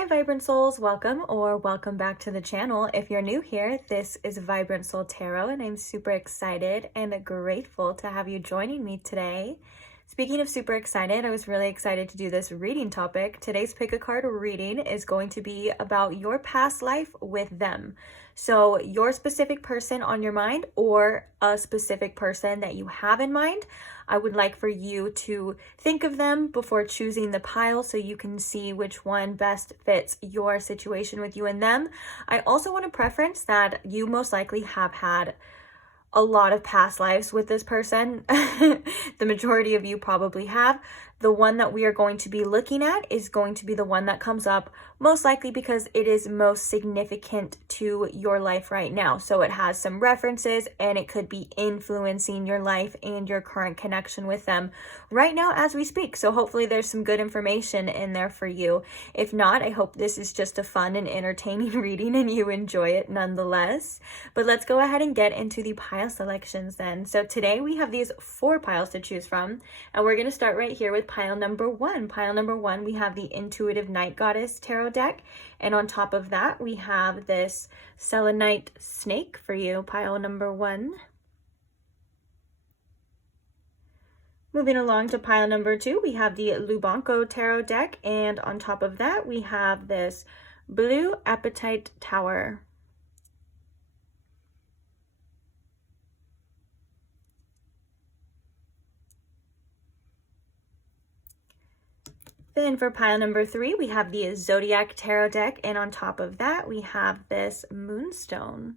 Hi Vibrant Souls, welcome or welcome back to the channel. If you're new here, this is Vibrant Soul Tarot and I'm super excited and grateful to have you joining me today. Speaking of super excited, I was really excited to do this reading topic. Today's pick a card reading is going to be about your past life with them. So your specific person on your mind or a specific person that you have in mind, I would like for you to think of them before choosing the pile so you can see which one best fits your situation with you and them. I also want to preference that you most likely have had a lot of past lives with this person. The majority of you probably have. The one that we are going to be looking at is going to be the one that comes up most likely because it is most significant to your life right now. So it has some references and it could be influencing your life and your current connection with them right now as we speak. So hopefully there's some good information in there for you. If not, I hope this is just a fun and entertaining reading and you enjoy it nonetheless. But let's go ahead and get into the pile selections then. So today we have these 4 piles to choose from, and we're going to start right here with pile number 1. Pile number 1, we have the Intuitive Night Goddess Tarot deck, and on top of that we have this selenite snake for you, pile number 1. Moving along to pile number 2, we have the Lubanko Tarot deck, and on top of that we have this Blue Appetite Tower. Then for pile number 3, we have the Zodiac Tarot deck, and on top of that, we have this Moonstone.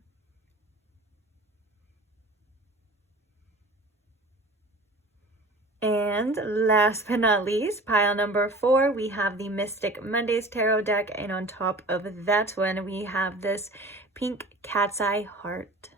And last but not least, pile number 4, we have the Mystic Mondays Tarot deck, and on top of that one, we have this Pink Cat's Eye Heart.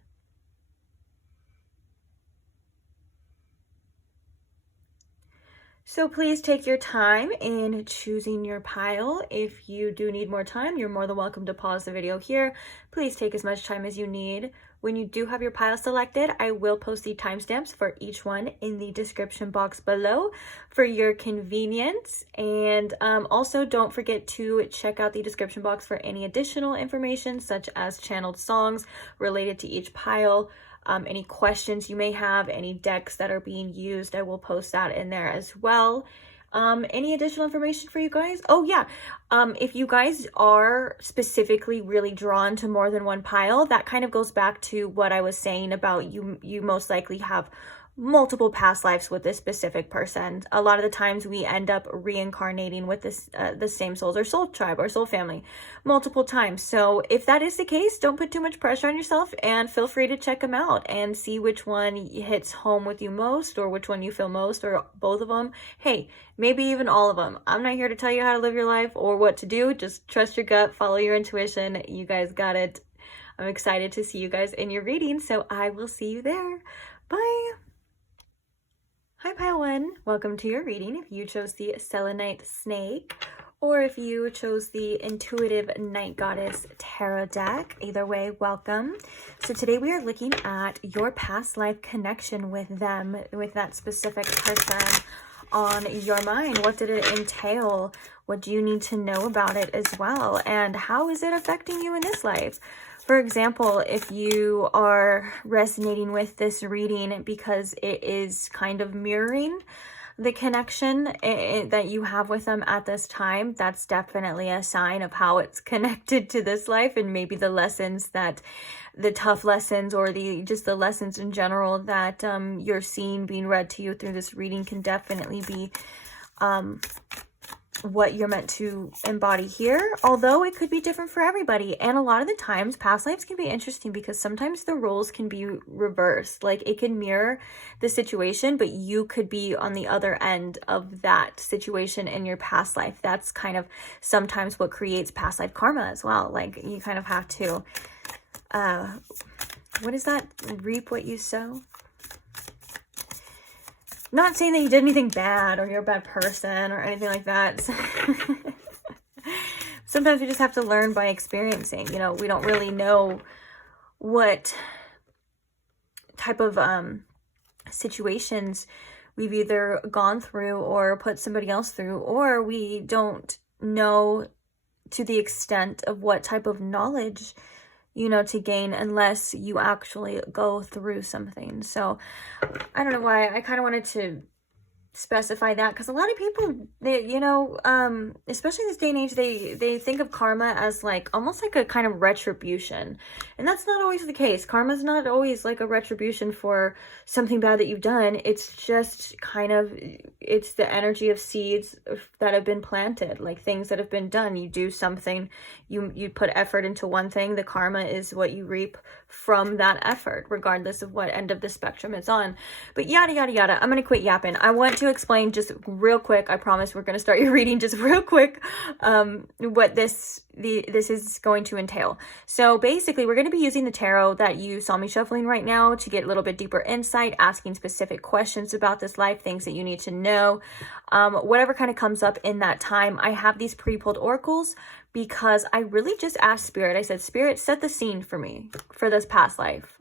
So please take your time in choosing your pile. If you do need more time, you're more than welcome to pause the video here. Please take as much time as you need. When you do have your pile selected, I will post the timestamps for each one in the description box below for your convenience. And also don't forget to check out the description box for any additional information such as channeled songs related to each pile. Any questions you may have, any decks that are being used, I will post that in there as well. Any additional information for you guys? Oh yeah, if you guys are specifically really drawn to more than one pile, that kind of goes back to what I was saying about you most likely have multiple past lives with this specific person. A lot of the times we end up reincarnating with this the same souls or soul tribe or soul family multiple times. So if that is the case, don't put too much pressure on yourself and feel free to check them out and see which one hits home with you most or which one you feel most or both of them. Hey, maybe even all of them. I'm not here to tell you how to live your life or what to do. Just trust your gut, follow your intuition. You guys got it. I'm excited to see you guys in your reading, so I will see you there. Bye. Hi pile 1, welcome to your reading. If you chose the Selenite Snake or if you chose the Intuitive Night Goddess Tarot deck, either way, welcome. So today we are looking at your past life connection with them, with that specific person on your mind. What did it entail? What do you need to know about it as well? And how is it affecting you in this life? For example, if you are resonating with this reading because it is kind of mirroring the connection that you have with them at this time, that's definitely a sign of how it's connected to this life and maybe the lessons that, the tough lessons or just the lessons in general that you're seeing being read to you through this reading can definitely be what you're meant to embody here, although it could be different for everybody. And a lot of the times past lives can be interesting because sometimes the roles can be reversed. Like it can mirror the situation, but you could be on the other end of that situation in your past life. That's kind of sometimes what creates past life karma as well. Like you kind of have to what is that, reap what you sow? Not saying that you did anything bad or you're a bad person or anything like that. Sometimes we just have to learn by experiencing. You know, we don't really know what type of situations we've either gone through or put somebody else through, or we don't know to the extent of what type of knowledge, you know, to gain unless you actually go through something. So I don't know why I kind of wanted to specify that, because a lot of people, they, you know, especially in this day and age, they think of karma as like almost like a kind of retribution, and that's not always the case. Karma's not always like a retribution for something bad that you've done. It's just kind of, it's the energy of seeds that have been planted, like things that have been done. You do something, you put effort into one thing, the karma is what you reap from that effort, regardless of what end of the spectrum it's on. But yada yada yada, I'm gonna quit yapping. I want to explain just real quick, I promise we're going to start your reading just real quick, what this is going to entail. So basically we're going to be using the tarot that you saw me shuffling right now to get a little bit deeper insight, asking specific questions about this life, things that you need to know, whatever kind of comes up in that time. I have these pre-pulled oracles because I really just asked Spirit. I said, Spirit, set the scene for me for this past life.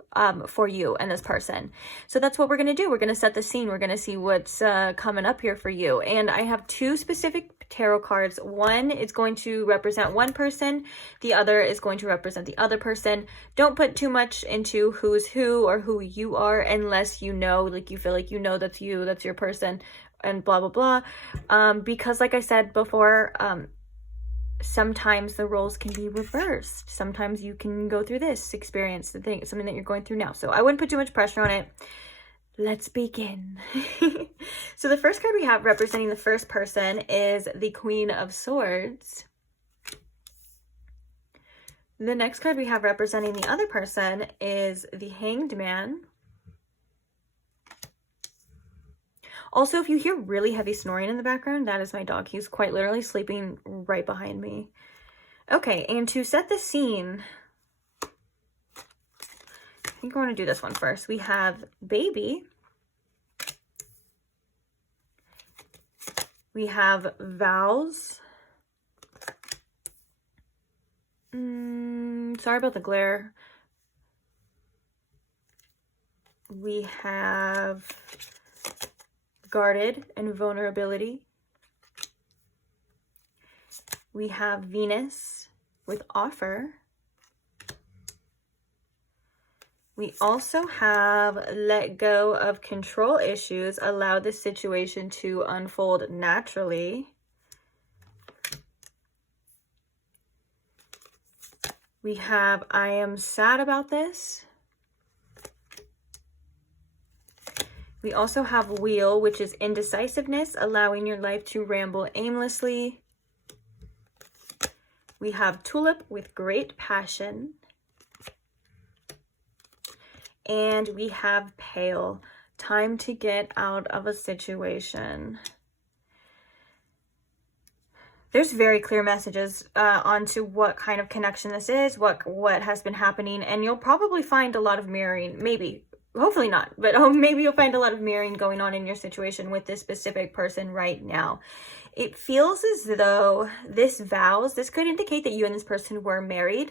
For you and this person. So that's what we're going to do. We're going to set the scene. We're going to see what's coming up here for you. And I have two specific tarot cards. One is going to represent one person. The other is going to represent the other person. Don't put too much into who's who or who you are unless you know, like you feel like you know that's you, that's your person, and blah, blah, blah. Because like I said before, sometimes the roles can be reversed. Sometimes you can go through this experience, the thing, something that you're going through now. So I wouldn't put too much pressure on it. Let's begin. So the first card we have representing the first person is the Queen of Swords. The next card we have representing the other person is the Hanged Man. Also, if you hear really heavy snoring in the background, that is my dog. He's quite literally sleeping right behind me. Okay, and to set the scene, I think I want to do this one first. We have Baby. We have Vows. Sorry about the glare. We have Guarded and Vulnerability. We have Venus with Offer. We also have Let Go of Control Issues, Allow the Situation to Unfold Naturally. We have I Am Sad About This. We also have Wheel, which is indecisiveness, allowing your life to ramble aimlessly. We have Tulip with Great Passion. And we have Pale, time to get out of a situation. There's very clear messages onto what kind of connection this is, what has been happening, and you'll probably find a lot of mirroring, maybe. Hopefully not, but maybe you'll find a lot of mirroring going on in your situation with this specific person right now. It feels as though this could indicate that you and this person were married,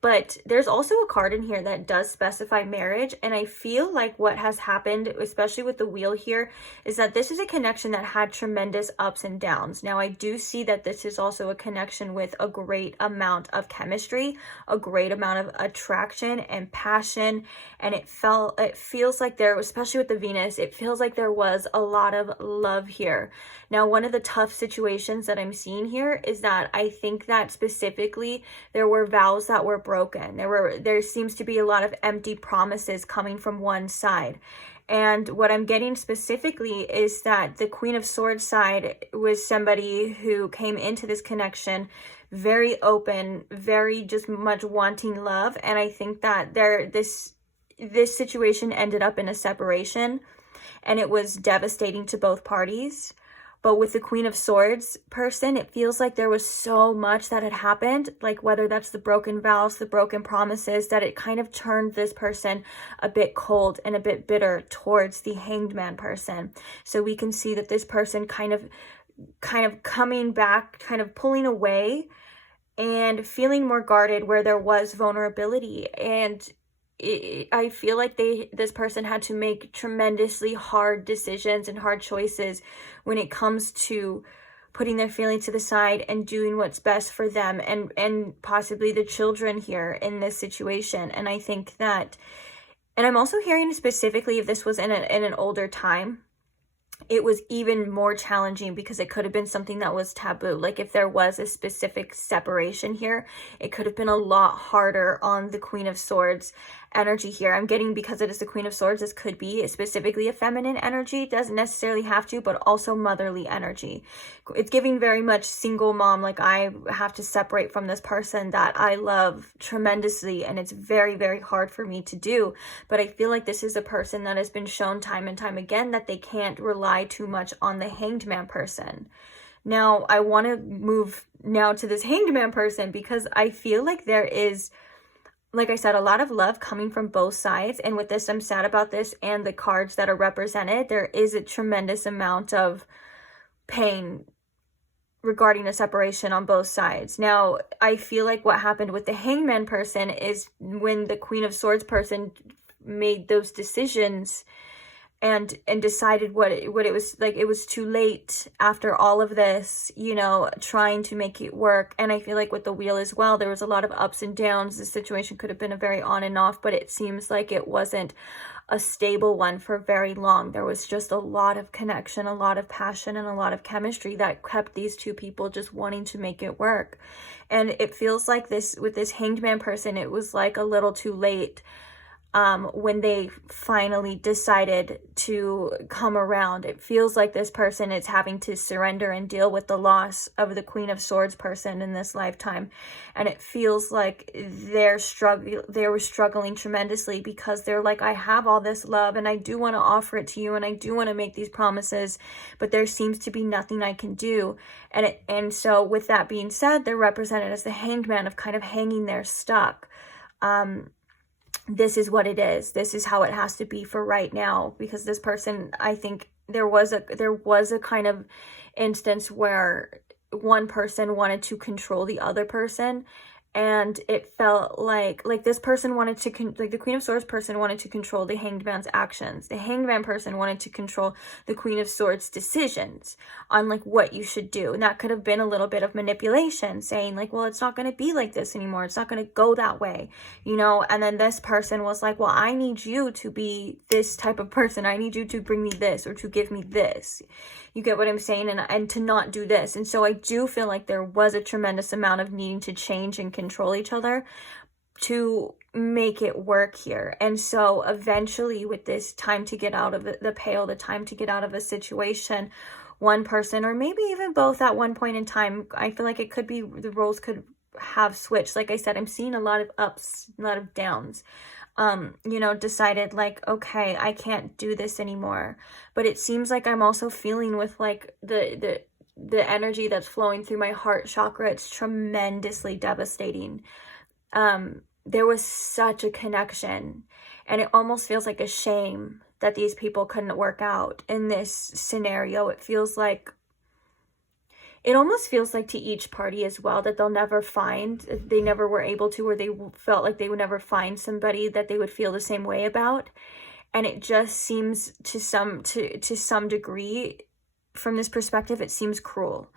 but there's also a card in here that does specify marriage, and I feel like what has happened, especially with the Wheel here, is that this is a connection that had tremendous ups and downs. Now, I do see that this is also a connection with a great amount of chemistry, a great amount of attraction and passion, and it feels like there, especially with the Venus, it feels like there was a lot of love here. Now, one of the tough situations that I'm seeing here is that I think that specifically there were vows that were broken. There seems to be a lot of empty promises coming from one side. And what I'm getting specifically is that the Queen of Swords side was somebody who came into this connection very open, very just much wanting love. And I think that this situation ended up in a separation, and it was devastating to both parties. But with the Queen of Swords person, it feels like there was so much that had happened, like whether that's the broken vows, the broken promises, that it kind of turned this person a bit cold and a bit bitter towards the Hanged Man person. So we can see that this person kind of coming back, kind of pulling away and feeling more guarded where there was vulnerability. And I feel like this person had to make tremendously hard decisions and hard choices when it comes to putting their feelings to the side and doing what's best for them and possibly the children here in this situation. And I think that, and I'm also hearing specifically if this was in an older time, it was even more challenging because it could have been something that was taboo. Like if there was a specific separation here, it could have been a lot harder on the Queen of Swords energy here. I'm getting, because it is the Queen of Swords, this could be specifically a feminine energy. It doesn't necessarily have to, but also motherly energy. It's giving very much single mom, like I have to separate from this person that I love tremendously, and it's very, very hard for me to do. But I feel like this is a person that has been shown time and time again that they can't rely too much on the Hanged Man person. Now, I want to move now to this Hanged Man person because I feel like there is, like I said, a lot of love coming from both sides. And with this, I'm sad about this, and the cards that are represented, there is a tremendous amount of pain regarding a separation on both sides. Now, I feel like what happened with the Hangman person is when the Queen of Swords person made those decisions and decided what it was like, it was too late after all of this, you know, trying to make it work. And I feel like with the Wheel as well, there was a lot of ups and downs. The situation could have been a very on and off, but it seems like it wasn't a stable one for very long. There was just a lot of connection, a lot of passion, and a lot of chemistry that kept these two people just wanting to make it work. And it feels like this, with this Hanged Man person, it was like a little too late when they finally decided to come around. It feels like this person is having to surrender and deal with the loss of the Queen of Swords person in this lifetime. And it feels like they were struggling tremendously because they're like, I have all this love and I do want to offer it to you and I do want to make these promises, but there seems to be nothing I can do. And so with that being said, they're represented as the Hanged Man of kind of hanging there stuck. This is what it is. This is how it has to be for right now, because this person, I think there was a kind of instance where one person wanted to control the other person, and it felt like this person wanted to like the Queen of Swords person wanted to control the Hanged Man's actions. The Hanged Man person wanted to control the Queen of Swords decisions on like what you should do. And that could have been a little bit of manipulation, saying like, well, it's not going to be like this anymore. It's not going to go that way, you know? And then this person was like, well, I need you to be this type of person. I need you to bring me this or to give me this. You get what I'm saying? And to not do this. And so I do feel like there was a tremendous amount of needing to change and control each other to make it work here. And so eventually, with this time to get out of the pale, the time to get out of a situation, one person, or maybe even both at one point in time, I feel like it could be, the roles could have switched. Like I said, I'm seeing a lot of ups, a lot of downs. You know, decided like, okay, I can't do this anymore. But it seems like I'm also feeling with like the energy that's flowing through my heart chakra, it's tremendously devastating. There was such a connection, and it almost feels like a shame that these people couldn't work out in this scenario. It almost feels like to each party as well that they never were able to, or they felt like they would never find somebody that they would feel the same way about. And it just seems to some degree, from this perspective, it seems cruel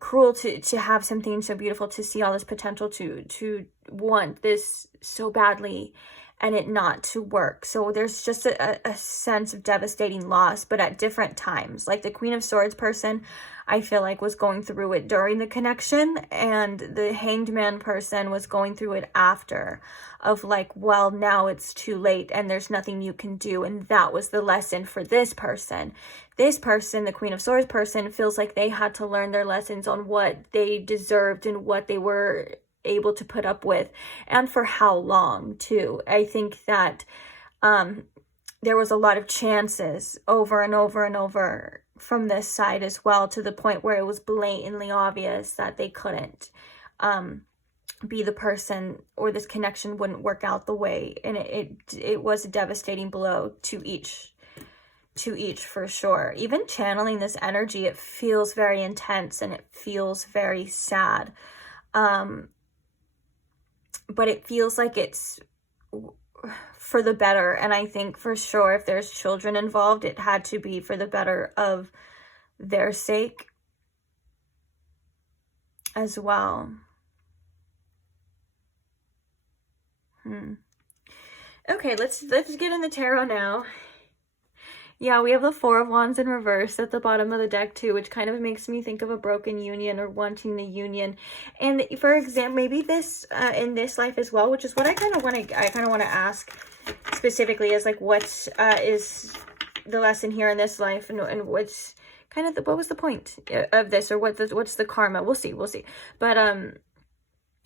to have something so beautiful, to see all this potential, to want this so badly, and it not to work. So there's just a sense of devastating loss, but at different times. Like the Queen of Swords person, I feel like was going through it during the connection, and the Hanged Man person was going through it after, of like, well, now it's too late and there's nothing you can do. And that was the lesson for this person. This person, the Queen of Swords person, feels like they had to learn their lessons on what they deserved and what they were able to put up with, and for how long too. I think that there was a lot of chances over and over and over from this side as well, to the point where it was blatantly obvious that they couldn't be the person, or this connection wouldn't work out the way. And it was a devastating blow to each for sure. Even channeling this energy, it feels very intense and it feels very sad. But it feels like it's for the better. And I think for sure, if there's children involved, it had to be for the better of their sake. as well. Okay, let's get in the tarot now. Yeah, we have the Four of Wands in reverse at the bottom of the deck too, which kind of makes me think of a broken union or wanting the union. And for example, maybe this in this life as well, which is what I kind of want to ask specifically, is like, what is the lesson here in this life, and what's kind of what was the point of this, or what's the karma? We'll see. But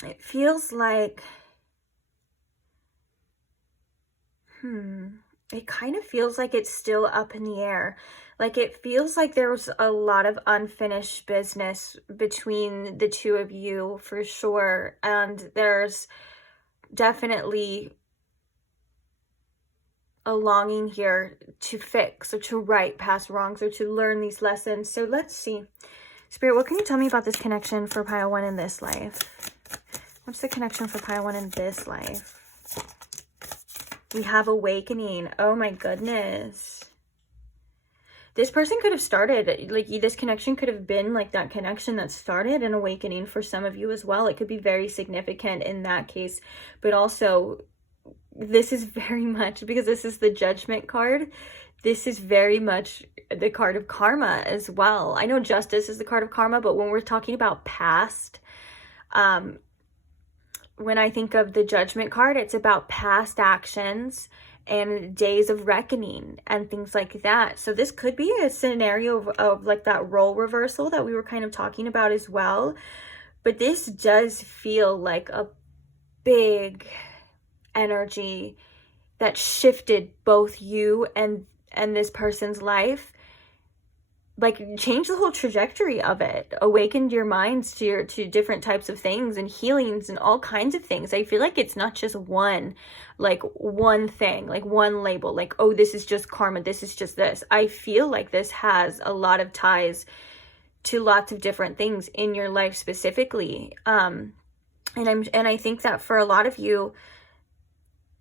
it feels like it kind of feels like it's still up in the air. Like, it feels like there was a lot of unfinished business between the two of you, for sure. And there's definitely a longing here to fix or to right past wrongs or to learn these lessons. So let's see. Spirit, what can you tell me about this connection for pile 1 in this life? What's the connection for pile 1 in this life? We have awakening. Oh my goodness. This person could have started, like, this connection could have been like that connection that started an awakening for some of you as well. It could be very significant in that case. But also, this is very much, because this is the Judgment card, this is very much the card of karma as well. I know Justice is the card of karma, but when we're talking about past, when I think of the Judgment card, it's about past actions and days of reckoning and things like that. So this could be a scenario of like that role reversal that we were kind of talking about as well. But this does feel like a big energy that shifted both you and this person's life, like changed the whole trajectory of it, awakened your minds to different types of things and healings and all kinds of things. I feel like it's not just one thing, like one label, like, oh, this is just karma, this is just this. I feel like this has a lot of ties to lots of different things in your life specifically. And I think that for a lot of you,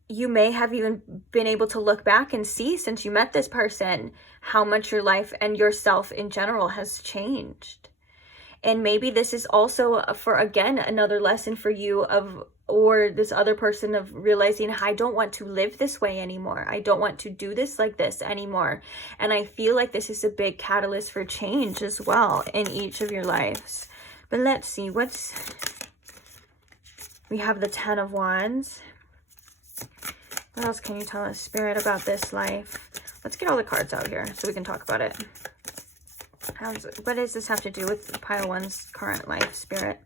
you may have even been able to look back and see, since you met this person, how much your life and yourself in general has changed. And maybe this is also for, again, another lesson for you or this other person, of realizing, I don't want to live this way anymore. I don't want to do this like this anymore. And I feel like this is a big catalyst for change as well in each of your lives. But let's see, we have the 10 of Wands. What else can you tell us, Spirit, about this life? Let's get all the cards out here so we can talk about it. What does this have to do with pile 1's current life, Spirit?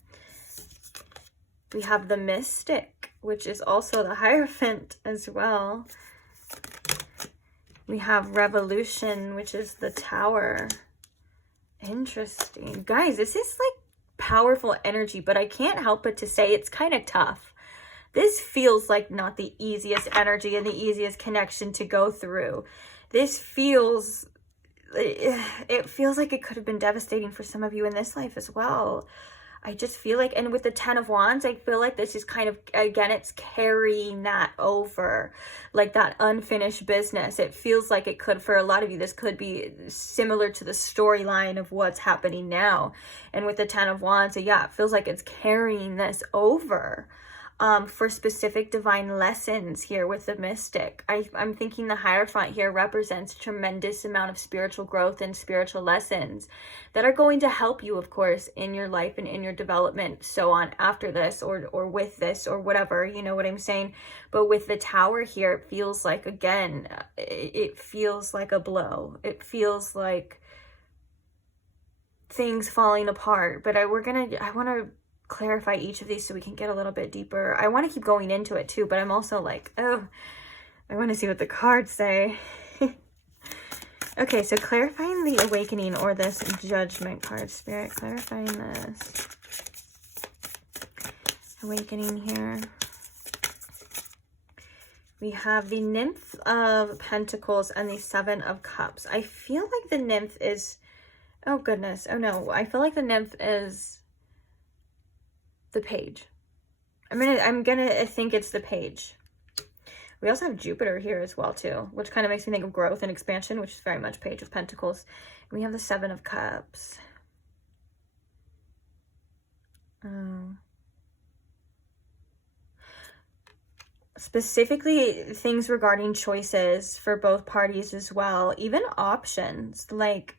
We have the Mystic, which is also the Hierophant as well. We have Revolution, which is the Tower. Interesting. Guys, this is like powerful energy, but I can't help but to say it's kind of tough. This feels like not the easiest energy and the easiest connection to go through. It feels like it could have been devastating for some of you in this life as well. I just feel like, and with the 10 of Wands, I feel like this is kind of, again, it's carrying that over, like that unfinished business. It feels like it could, for a lot of you, this could be similar to the storyline of what's happening now. And with the 10 of Wands, so yeah, it feels like it's carrying this over. For specific divine lessons here with the Mystic. I'm thinking the Hierophant here represents a tremendous amount of spiritual growth and spiritual lessons that are going to help you, of course, in your life and in your development, so on, after this or with this or whatever, you know what I'm saying? But with the Tower here, it feels like, again, it feels like a blow. It feels like things falling apart. But I want to clarify each of these so we can get a little bit deeper. I want to keep going into it too, but I'm also like, oh, I want to see what the cards say. Okay, so clarifying the Awakening or this Judgment card, Spirit, clarifying this Awakening here. We have the Nymph of Pentacles and the 7 of Cups. I feel like the Nymph is, oh goodness, oh no, I feel like the Nymph is the Page. I'm gonna think it's the Page. We also have Jupiter here as well too, which kind of makes me think of growth and expansion, which is very much Page of Pentacles. And we have the 7 of Cups. Oh. Specifically, things regarding choices for both parties as well, even options. Like,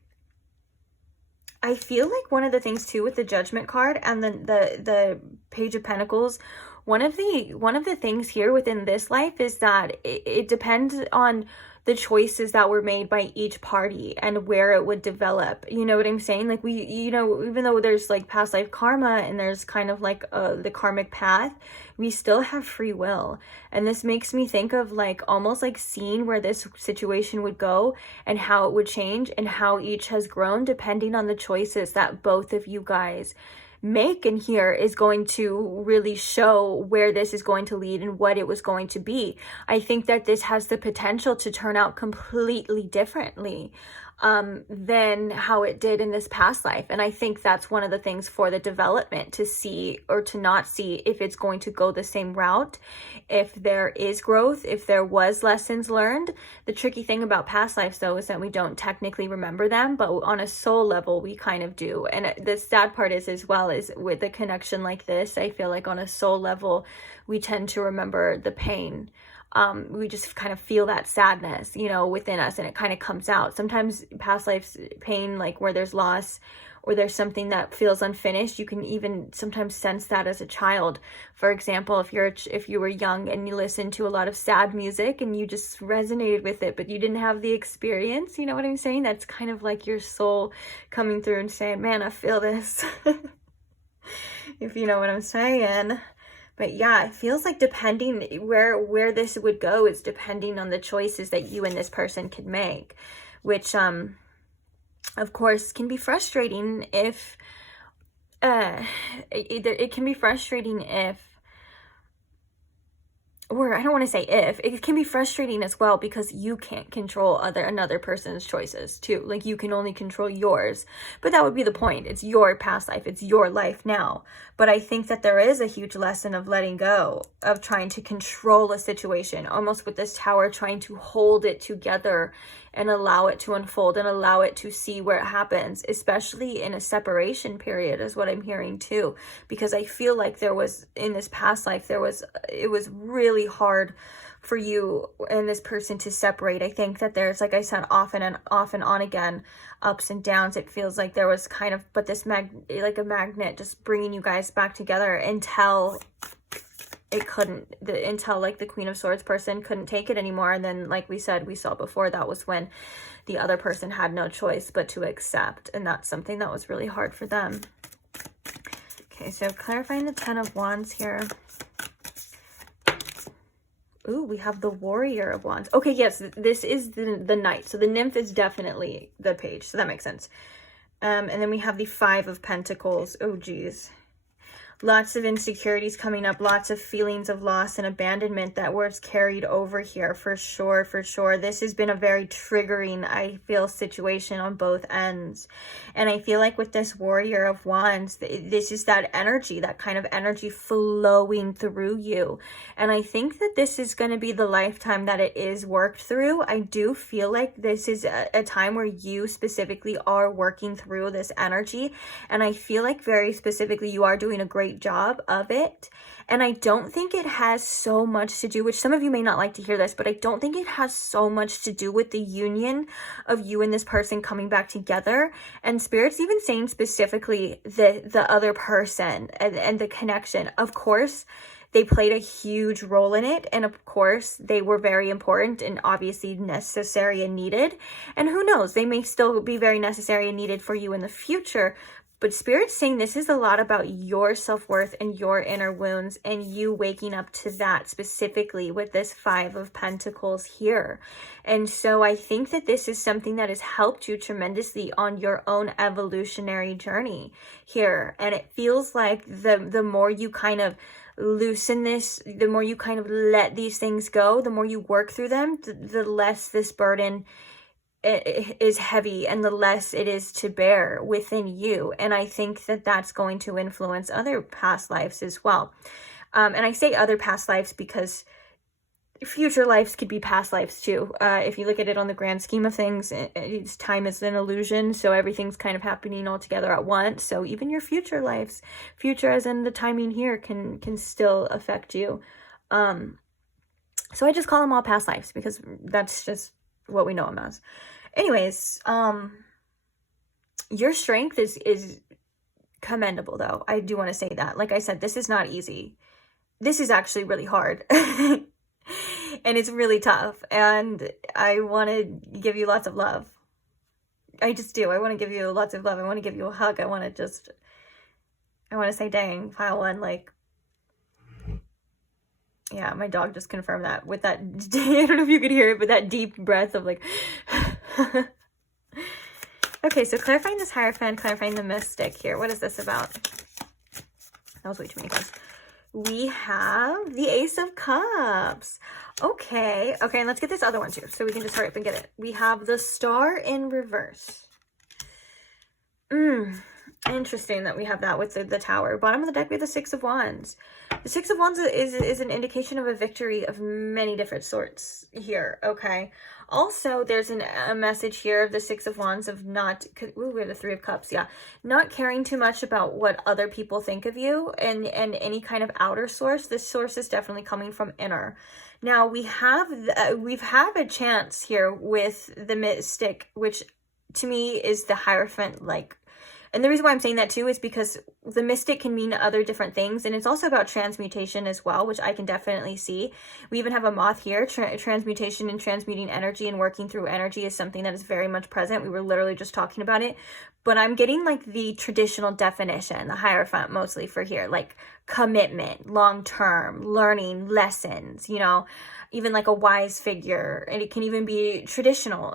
I feel like one of the things too with the Judgment card and the Page of Pentacles, one of the things here within this life is that it depends on the choices that were made by each party and where it would develop. You know what I'm saying? Like, we, you know, even though there's like past life karma and there's kind of like the karmic path, we still have free will. And this makes me think of like almost like seeing where this situation would go and how it would change and how each has grown depending on the choices that both of you guys make in here is going to really show where this is going to lead and what it was going to be. I think that this has the potential to turn out completely differently than how it did in this past life. And I think that's one of the things for the development, to see or to not see if it's going to go the same route, if there is growth, if there was lessons learned. The tricky thing about past lives though is that we don't technically remember them, but on a soul level we kind of do. And the sad part is, as well, is with a connection like this, I feel like on a soul level we tend to remember the pain. We just kind of feel that sadness, you know, within us, and it kind of comes out. Sometimes past lives pain, like where there's loss or there's something that feels unfinished, you can even sometimes sense that as a child. For example, if you were young and you listened to a lot of sad music and you just resonated with it, but you didn't have the experience, you know what I'm saying? That's kind of like your soul coming through and saying, man, I feel this. If you know what I'm saying. But yeah, it feels like depending where this would go is depending on the choices that you and this person could make, which of course can be frustrating if it can be frustrating if, or I don't want to say if, it can be frustrating as well because you can't control another person's choices too. Like, you can only control yours, but that would be the point. It's your past life. It's your life now. But I think that there is a huge lesson of letting go, of trying to control a situation, almost with this Tower, trying to hold it together and allow it to unfold and allow it to see where it happens, especially in a separation period is what I'm hearing too. Because I feel like there was, in this past life, it was really hard for you and this person to separate. I think that there's, like I said, off and on again, ups and downs. It feels like there was kind of, but this like a magnet just bringing you guys back together until it couldn't, until like the Queen of Swords person couldn't take it anymore. And then, like we said, we saw before, that was when the other person had no choice but to accept. And that's something that was really hard for them. Okay, so clarifying the Ten of Wands here. Ooh, we have the Warrior of Wands. Okay, yes, this is the Knight. So the Nymph is definitely the Page. So that makes sense. And then we have the Five of Pentacles. Oh, geez. Lots of insecurities coming up, lots of feelings of loss and abandonment that was carried over here, for sure, for sure. This has been a very triggering, I feel, situation on both ends. And I feel like with this Warrior of Wands, this is that energy, that kind of energy flowing through you. And I think that this is going to be the lifetime that it is worked through. I do feel like this is a time where you specifically are working through this energy. And I feel like very specifically you are doing a great job of it. And I don't think it has so much to do, which some of you may not like to hear this, but I don't think it has so much to do with the union of you and this person coming back together. And Spirit's even saying specifically the other person and the connection. Of course, they played a huge role in it. And of course, they were very important and obviously necessary and needed. And who knows, they may still be very necessary and needed for you in the future. But Spirit's saying this is a lot about your self-worth and your inner wounds and you waking up to that specifically with this Five of Pentacles here. And so I think that this is something that has helped you tremendously on your own evolutionary journey here. And it feels like the more you kind of loosen this, the more you kind of let these things go, the more you work through them, the less this burden is heavy and the less it is to bear within you. And I think that that's going to influence other past lives as well. And I say other past lives because future lives could be past lives too. If you look at it on the grand scheme of things, time is an illusion, so everything's kind of happening all together at once. So even your future lives, future as in the timing here, can still affect you. So I just call them all past lives because that's just what we know them as. Anyways, your strength is commendable, though. I do want to say that. Like I said, this is not easy. This is actually really hard. And it's really tough. And I want to give you lots of love. I just do. I want to give you lots of love. I want to give you a hug. I want to say, dang, pile one, like, yeah, my dog just confirmed that with that, I don't know if you could hear it, but that deep breath of like, okay, so clarifying this Hierophant, clarifying the Mystic here. What is this about? That was way too many cards. We have the Ace of Cups. Okay, and let's get this other one too, so we can just hurry up and get it. We have the Star in reverse. Interesting that we have that with the Tower. Bottom of the deck, we have the Six of Wands. The Six of Wands is an indication of a victory of many different sorts here, okay? Also, there's a message here of the Six of Wands of not, ooh, we have the Three of Cups, yeah. Not caring too much about what other people think of you and any kind of outer source. This source is definitely coming from inner. Now, we've had a chance here with the Mystic, which to me is the Hierophant, like, and the reason why I'm saying that too is because the Mystic can mean other different things. And it's also about transmutation as well, which I can definitely see. We even have a Moth here. Transmutation and transmuting energy and working through energy is something that is very much present. We were literally just talking about it. But I'm getting like the traditional definition, the Hierophant mostly for here. Like commitment, long-term, learning, lessons, you know. Even like a wise figure, and it can even be traditional,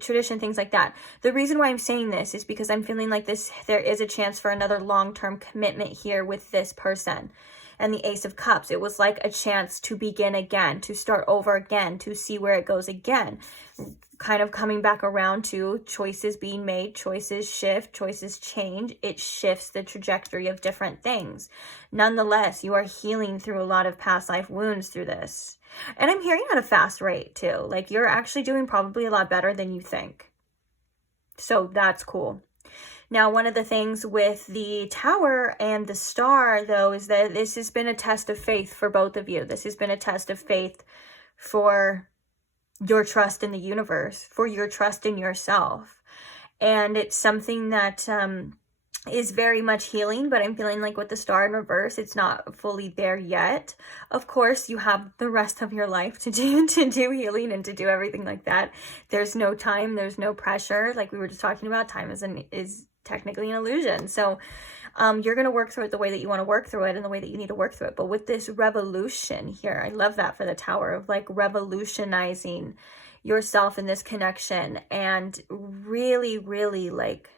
tradition, things like that. The reason why I'm saying this is because I'm feeling like there is a chance for another long-term commitment here with this person. And the Ace of Cups, it was like a chance to begin again, to start over again, to see where it goes again. Kind of coming back around to choices being made, choices shift, choices change. It shifts the trajectory of different things. Nonetheless, you are healing through a lot of past life wounds through this. And I'm hearing at a fast rate too. Like you're actually doing probably a lot better than you think. So that's cool. Now, one of the things with the Tower and the Star, though, is that this has been a test of faith for both of you. This has been a test of faith for your trust in the universe, for your trust in yourself. And it's something that is very much healing, but I'm feeling like with the Star in reverse, it's not fully there yet. Of course, you have the rest of your life to do healing and to do everything like that. There's no time, there's no pressure. Like we were just talking about, time is technically an illusion. So you're going to work through it the way that you want to work through it and the way that you need to work through it. But with this revolution here, I love that for the Tower of like revolutionizing yourself in this connection and really, really like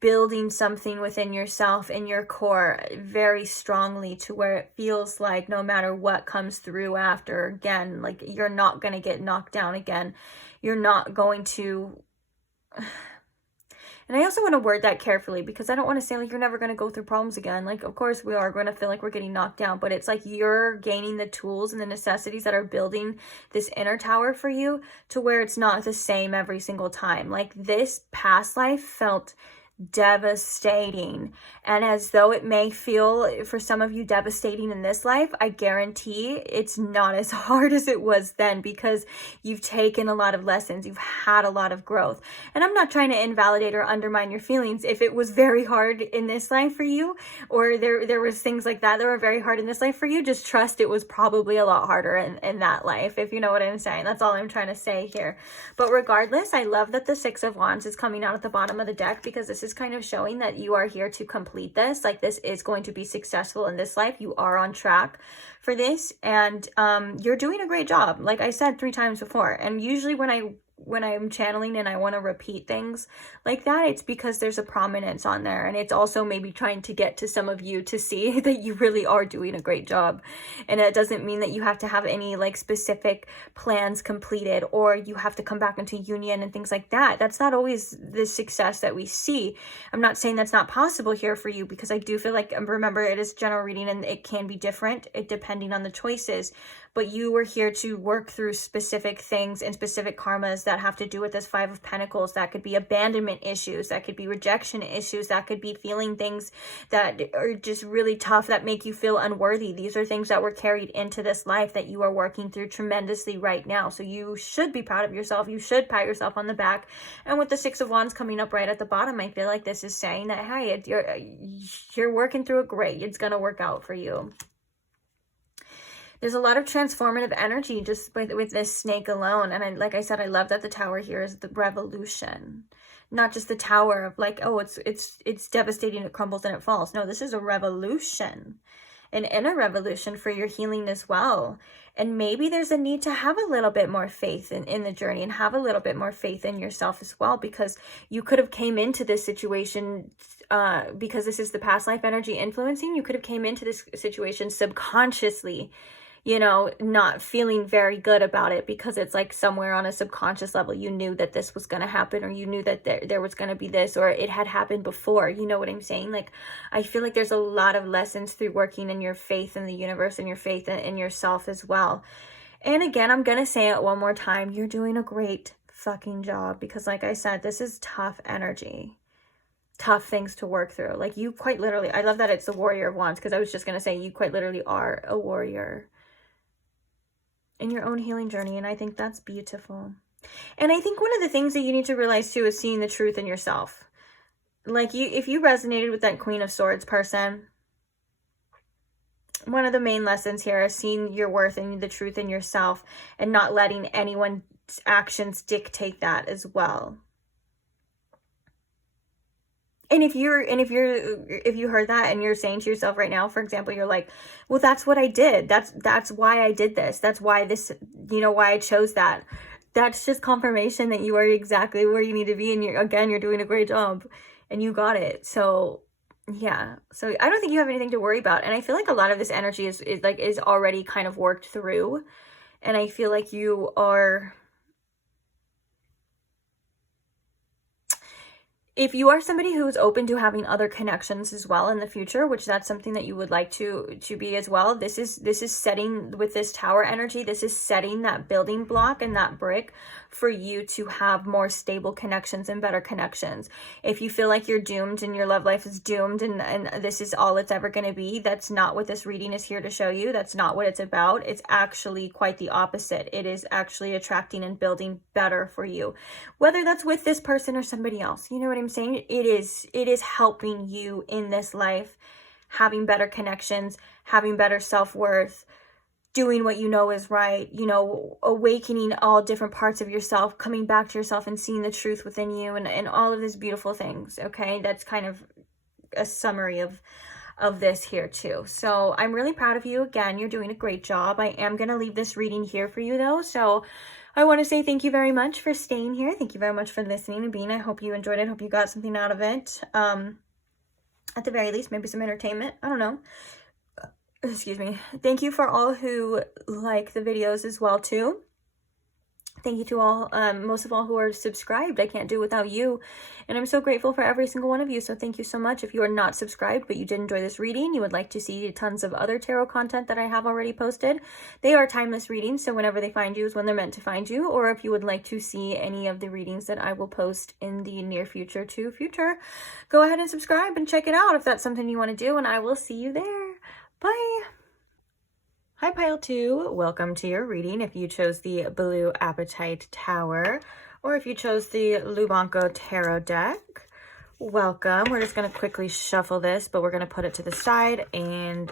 building something within yourself in your core very strongly to where it feels like no matter what comes through after, again, like you're not going to get knocked down again. You're not going to... And I also want to word that carefully because I don't want to say like you're never going to go through problems again. Like, of course we are going to feel like we're getting knocked down, but it's like you're gaining the tools and the necessities that are building this inner tower for you to where it's not the same every single time. Like this past life felt devastating, and as though it may feel for some of you devastating in this life, I guarantee it's not as hard as it was then because you've taken a lot of lessons, you've had a lot of growth. And I'm not trying to invalidate or undermine your feelings. If it was very hard in this life for you, or there was things like that were very hard in this life for you, just trust it was probably a lot harder in that life, if you know what I'm saying. That's all I'm trying to say here. But regardless, I love that the Six of Wands is coming out at the bottom of the deck because this is kind of showing that you are here to complete this. Like this is going to be successful in this life. You are on track for this, and you're doing a great job, like I said 3 times before. And usually when I when I'm channeling and I want to repeat things like that, it's because there's a prominence on there. And it's also maybe trying to get to some of you to see that you really are doing a great job. And it doesn't mean that you have to have any like specific plans completed, or you have to come back into union and things like that. That's not always the success that we see. I'm not saying that's not possible here for you, because I do feel like, remember, it is general reading and it can be different depending on the choices. But you were here to work through specific things and specific karmas that have to do with this Five of Pentacles. That could be abandonment issues, that could be rejection issues, that could be feeling things that are just really tough, that make you feel unworthy. These are things that were carried into this life that you are working through tremendously right now. So you should be proud of yourself. You should pat yourself on the back. And with the Six of Wands coming up right at the bottom, I feel like this is saying that, hey, you're working through it great. It's going to work out for you. There's a lot of transformative energy just with this snake alone. And like I said, I love that the Tower here is the revolution. Not just the Tower of like, oh, it's devastating, it crumbles and it falls. No, this is a revolution. An inner revolution for your healing as well. And maybe there's a need to have a little bit more faith in the journey, and have a little bit more faith in yourself as well, because you could have came into this situation because this is the past life energy influencing. You could have came into this situation subconsciously, you know, not feeling very good about it, because it's like somewhere on a subconscious level, you knew that this was going to happen, or you knew that there was going to be this, or it had happened before. You know what I'm saying? Like, I feel like there's a lot of lessons through working in your faith in the universe and your faith in yourself as well. And again, I'm going to say it one more time. You're doing a great fucking job, because like I said, this is tough energy. Tough things to work through. Like, you quite literally, I love that it's the Warrior of Wands, because I was just going to say you quite literally are a warrior in your own healing journey. And I think that's beautiful. And I think one of the things that you need to realize too is seeing the truth in yourself. Like, if you resonated with that Queen of Swords person, one of the main lessons here is seeing your worth and the truth in yourself, and not letting anyone's actions dictate that as well. And if you heard that and you're saying to yourself right now, for example, you're like, well, that's what I did. That's why I did this. That's why this, you know, why I chose that. That's just confirmation that you are exactly where you need to be. And you're doing a great job, and you got it. So yeah. So I don't think you have anything to worry about. And I feel like a lot of this energy is already kind of worked through. And I feel like you are, if you are somebody who is open to having other connections as well in the future, which that's something that you would like to be as well, this is setting, with this Tower energy, this is setting that building block and that brick for you to have more stable connections and better connections. If you feel like you're doomed and your love life is doomed and this is all it's ever going to be, that's not what this reading is here to show you. That's not what it's about. It's actually quite the opposite. It is actually attracting and building better for you, whether that's with this person or somebody else. You know what I'm saying? It is helping you in this life, having better connections, having better self-worth, doing what you know is right, you know, awakening all different parts of yourself, coming back to yourself and seeing the truth within you, and all of these beautiful things. Okay, that's kind of a summary of this here too. So I'm really proud of you. Again, you're doing a great job. I am going to leave this reading here for you though. So I want to say thank you very much for staying here. Thank you very much for listening and being. I hope you enjoyed it. I hope you got something out of it. At the very least, maybe some entertainment. I don't know. Excuse me. Thank you for all who like the videos as well too. Thank you to all, most of all, who are subscribed. I can't do it without you. And I'm so grateful for every single one of you. So thank you so much. If you are not subscribed, but you did enjoy this reading, you would like to see tons of other tarot content that I have already posted. They are timeless readings. So whenever they find you is when they're meant to find you. Or if you would like to see any of the readings that I will post in the near future to future, go ahead and subscribe and check it out if that's something you want to do. And I will see you there. Bye. Hi Pile 2, welcome to your reading. If you chose the Blue Apatite Tower, or if you chose the Lubanko Tarot deck, welcome. We're just going to quickly shuffle this, but we're going to put it to the side and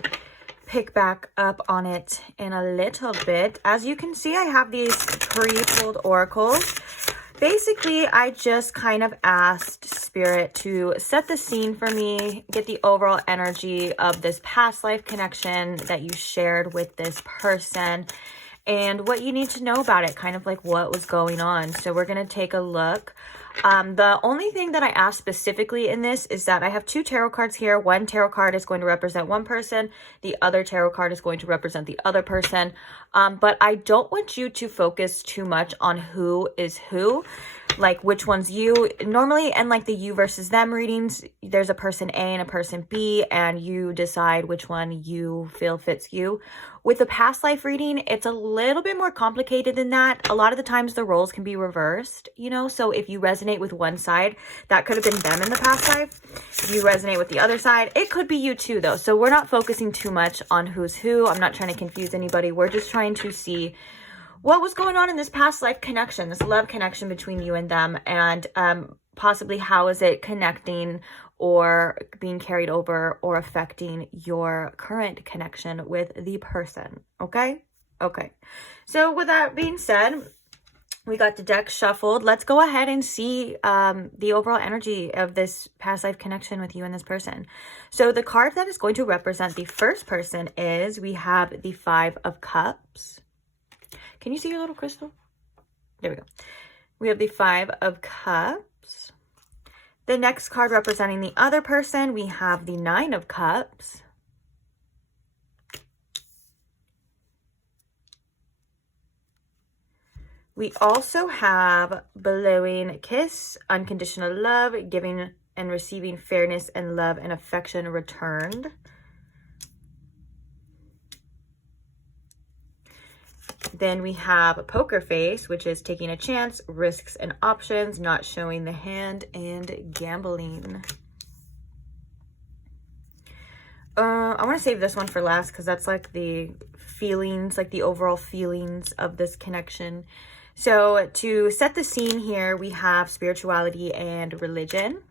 pick back up on it in a little bit. As you can see, I have these pre-pulled oracles. Basically, I just kind of asked Spirit to set the scene for me, get the overall energy of this past life connection that you shared with this person, and what you need to know about it, kind of like what was going on. So we're going to take a look. The only thing that I asked specifically in this is that I have 2 tarot cards here. One tarot card is going to represent one person. The other tarot card is going to represent the other person. But I don't want you to focus too much on who is who, like which one's you. Normally, and like the you versus them readings, there's a person A and a person B, and you decide which one you feel fits you. With the past life reading, it's a little bit more complicated than that. A lot of the times the roles can be reversed, you know? So if you resonate with one side, that could have been them in the past life. If you resonate with the other side, it could be you too, though. So we're not focusing too much on who's who. I'm not trying to confuse anybody. We're just trying to see what was going on in this past life connection, this love connection between you and them, and possibly how is it connecting or being carried over or affecting your current connection with the person. Okay? Okay. So with that being said, we got the deck shuffled. Let's go ahead and see the overall energy of this past life connection with you and this person. So the card that is going to represent the first person is, we have the 5 of Cups. Can you see your little crystal? There we go. We have the 5 of Cups. The next card representing the other person, we have the 9 of Cups. We also have blowing kiss, unconditional love, giving and receiving fairness and love and affection returned. Then we have a poker face, which is taking a chance, risks and options, not showing the hand, and gambling. I want to save this one for last because that's like the feelings, like the overall feelings of this connection. So to set the scene here, we have spirituality and religion.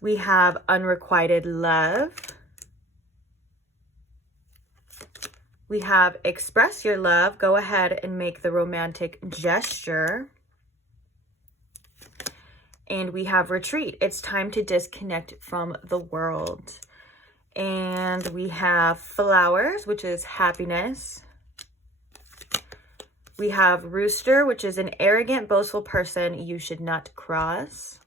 We have unrequited love. We have express your love. Go ahead and make the romantic gesture. And we have retreat. It's time to disconnect from the world. And we have flowers, which is happiness. We have rooster, which is an arrogant, boastful person you should not cross.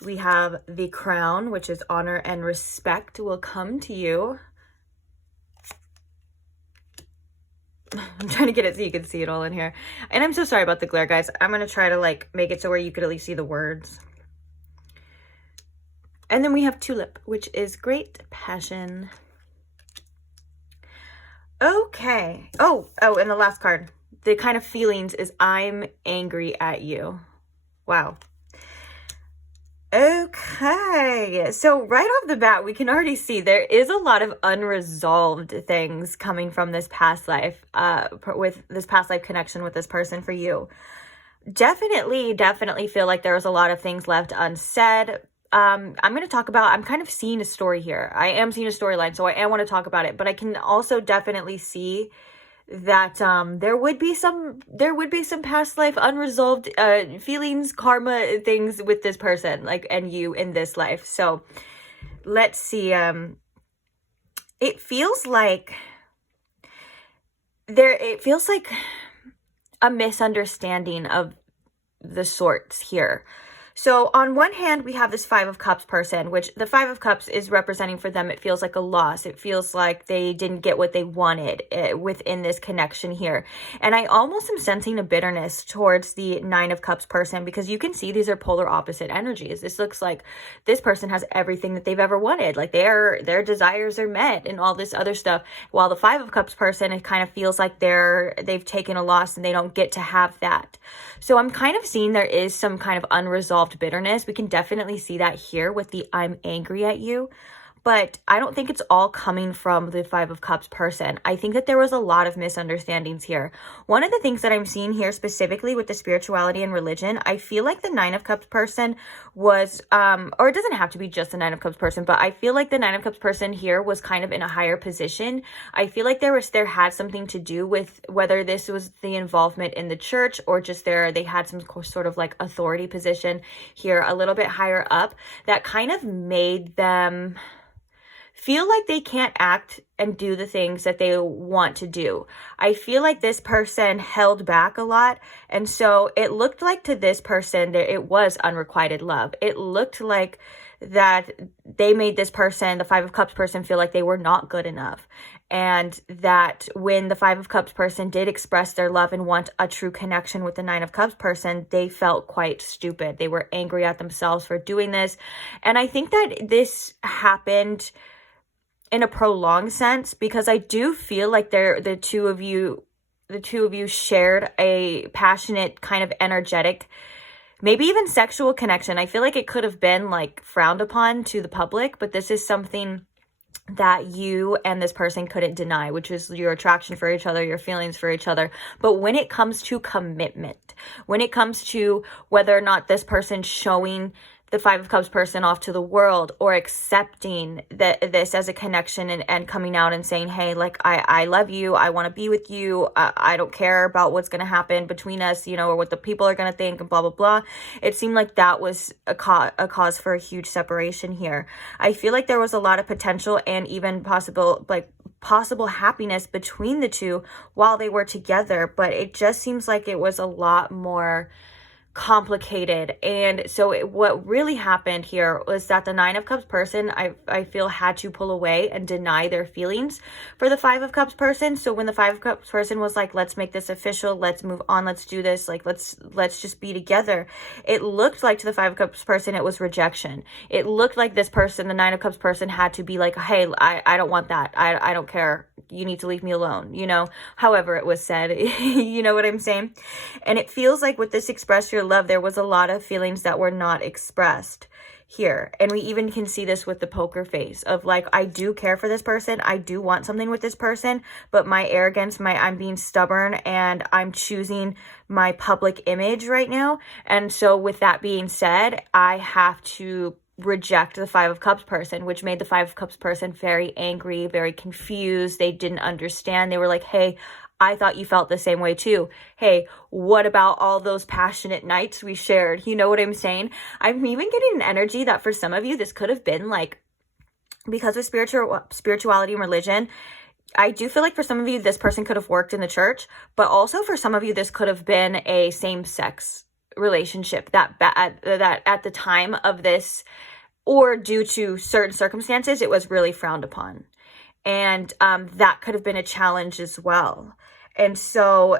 We have the crown, which is honor and respect will come to you. I'm trying to get it so you can see it all in here. And I'm so sorry about the glare, guys. I'm going to try to like make it so where you could at least see the words. And then we have tulip, which is great passion. Okay. Oh, and the last card. The kind of feelings is I'm angry at you. Wow. Okay, so right off the bat, we can already see there is a lot of unresolved things coming from this past life, with this past life connection with this person for you. Definitely feel like there was a lot of things left unsaid. I'm going to talk about, I'm kind of seeing a story here. I am seeing a storyline, so I want to talk about it, but I can also definitely see that there would be some past life unresolved feelings, karma things with this person, like, and you in this life. So let's see. It feels like a misunderstanding of the sorts here. So on one hand, we have this 5 of Cups person, which the 5 of Cups is representing for them. It feels like a loss. It feels like they didn't get what they wanted within this connection here. And I almost am sensing a bitterness towards the 9 of Cups person, because you can see these are polar opposite energies. This looks like this person has everything that they've ever wanted. Like their desires are met and all this other stuff. While the 5 of Cups person, it kind of feels like they've taken a loss and they don't get to have that. So I'm kind of seeing there is some kind of unresolved bitterness. We can definitely see that here with the I'm angry at you, but I don't think it's all coming from the 5 of Cups person. I think that there was a lot of misunderstandings here. One of the things that I'm seeing here specifically with the spirituality and religion, I feel like the 9 of Cups person was, or it doesn't have to be just the 9 of Cups person, but I feel like the 9 of Cups person here was kind of in a higher position. I feel like there had something to do with whether this was the involvement in the church or just they had some sort of like authority position here a little bit higher up that kind of made them feel like they can't act and do the things that they want to do. I feel like this person held back a lot. And so it looked like to this person that it was unrequited love. It looked like that they made this person, the Five of Cups person, feel like they were not good enough. And that when the Five of Cups person did express their love and want a true connection with the Nine of Cups person, they felt quite stupid. They were angry at themselves for doing this. And I think that this happened in a prolonged sense, because I do feel like the two of you shared a passionate, kind of energetic, maybe even sexual connection. I feel like it could have been like frowned upon to the public, but this is something that you and this person couldn't deny, which is your attraction for each other, your feelings for each other. But when it comes to commitment, when it comes to whether or not this person showing the Five of Cups person off to the world, or accepting this as a connection and coming out and saying, hey, like, I love you, I want to be with you, I don't care about what's going to happen between us, you know, or what the people are going to think, and blah, blah, blah. It seemed like that was a cause for a huge separation here. I feel like there was a lot of potential and even possible happiness between the two while they were together, but it just seems like it was a lot more complicated. And so what really happened here was that the Nine of Cups person, I feel, had to pull away and deny their feelings for the Five of Cups person. So when the Five of Cups person was like, let's make this official, let's move on, let's do this, like, let's just be together, it looked like to the Five of Cups person it was rejection. It looked like this person, the Nine of Cups person, had to be like, hey, I don't want that, I don't care, you need to leave me alone, you know, however it was said. You know what I'm saying? And it feels like with this express your love, there was a lot of feelings that were not expressed here. And we even can see this with the poker face of like, I do care for this person, I do want something with this person, but my arrogance, I'm being stubborn, and I'm choosing my public image right now. And so with that being said, I have to reject the Five of Cups person, which made the Five of Cups person very angry, very confused. They didn't understand. They were like, hey, I thought you felt the same way too. Hey, what about all those passionate nights we shared? You know what I'm saying? I'm even getting an energy that for some of you, this could have been like, because of spirituality and religion, I do feel like for some of you, this person could have worked in the church, but also for some of you, this could have been a same-sex relationship that at the time of this, or due to certain circumstances, it was really frowned upon. And that could have been a challenge as well. And so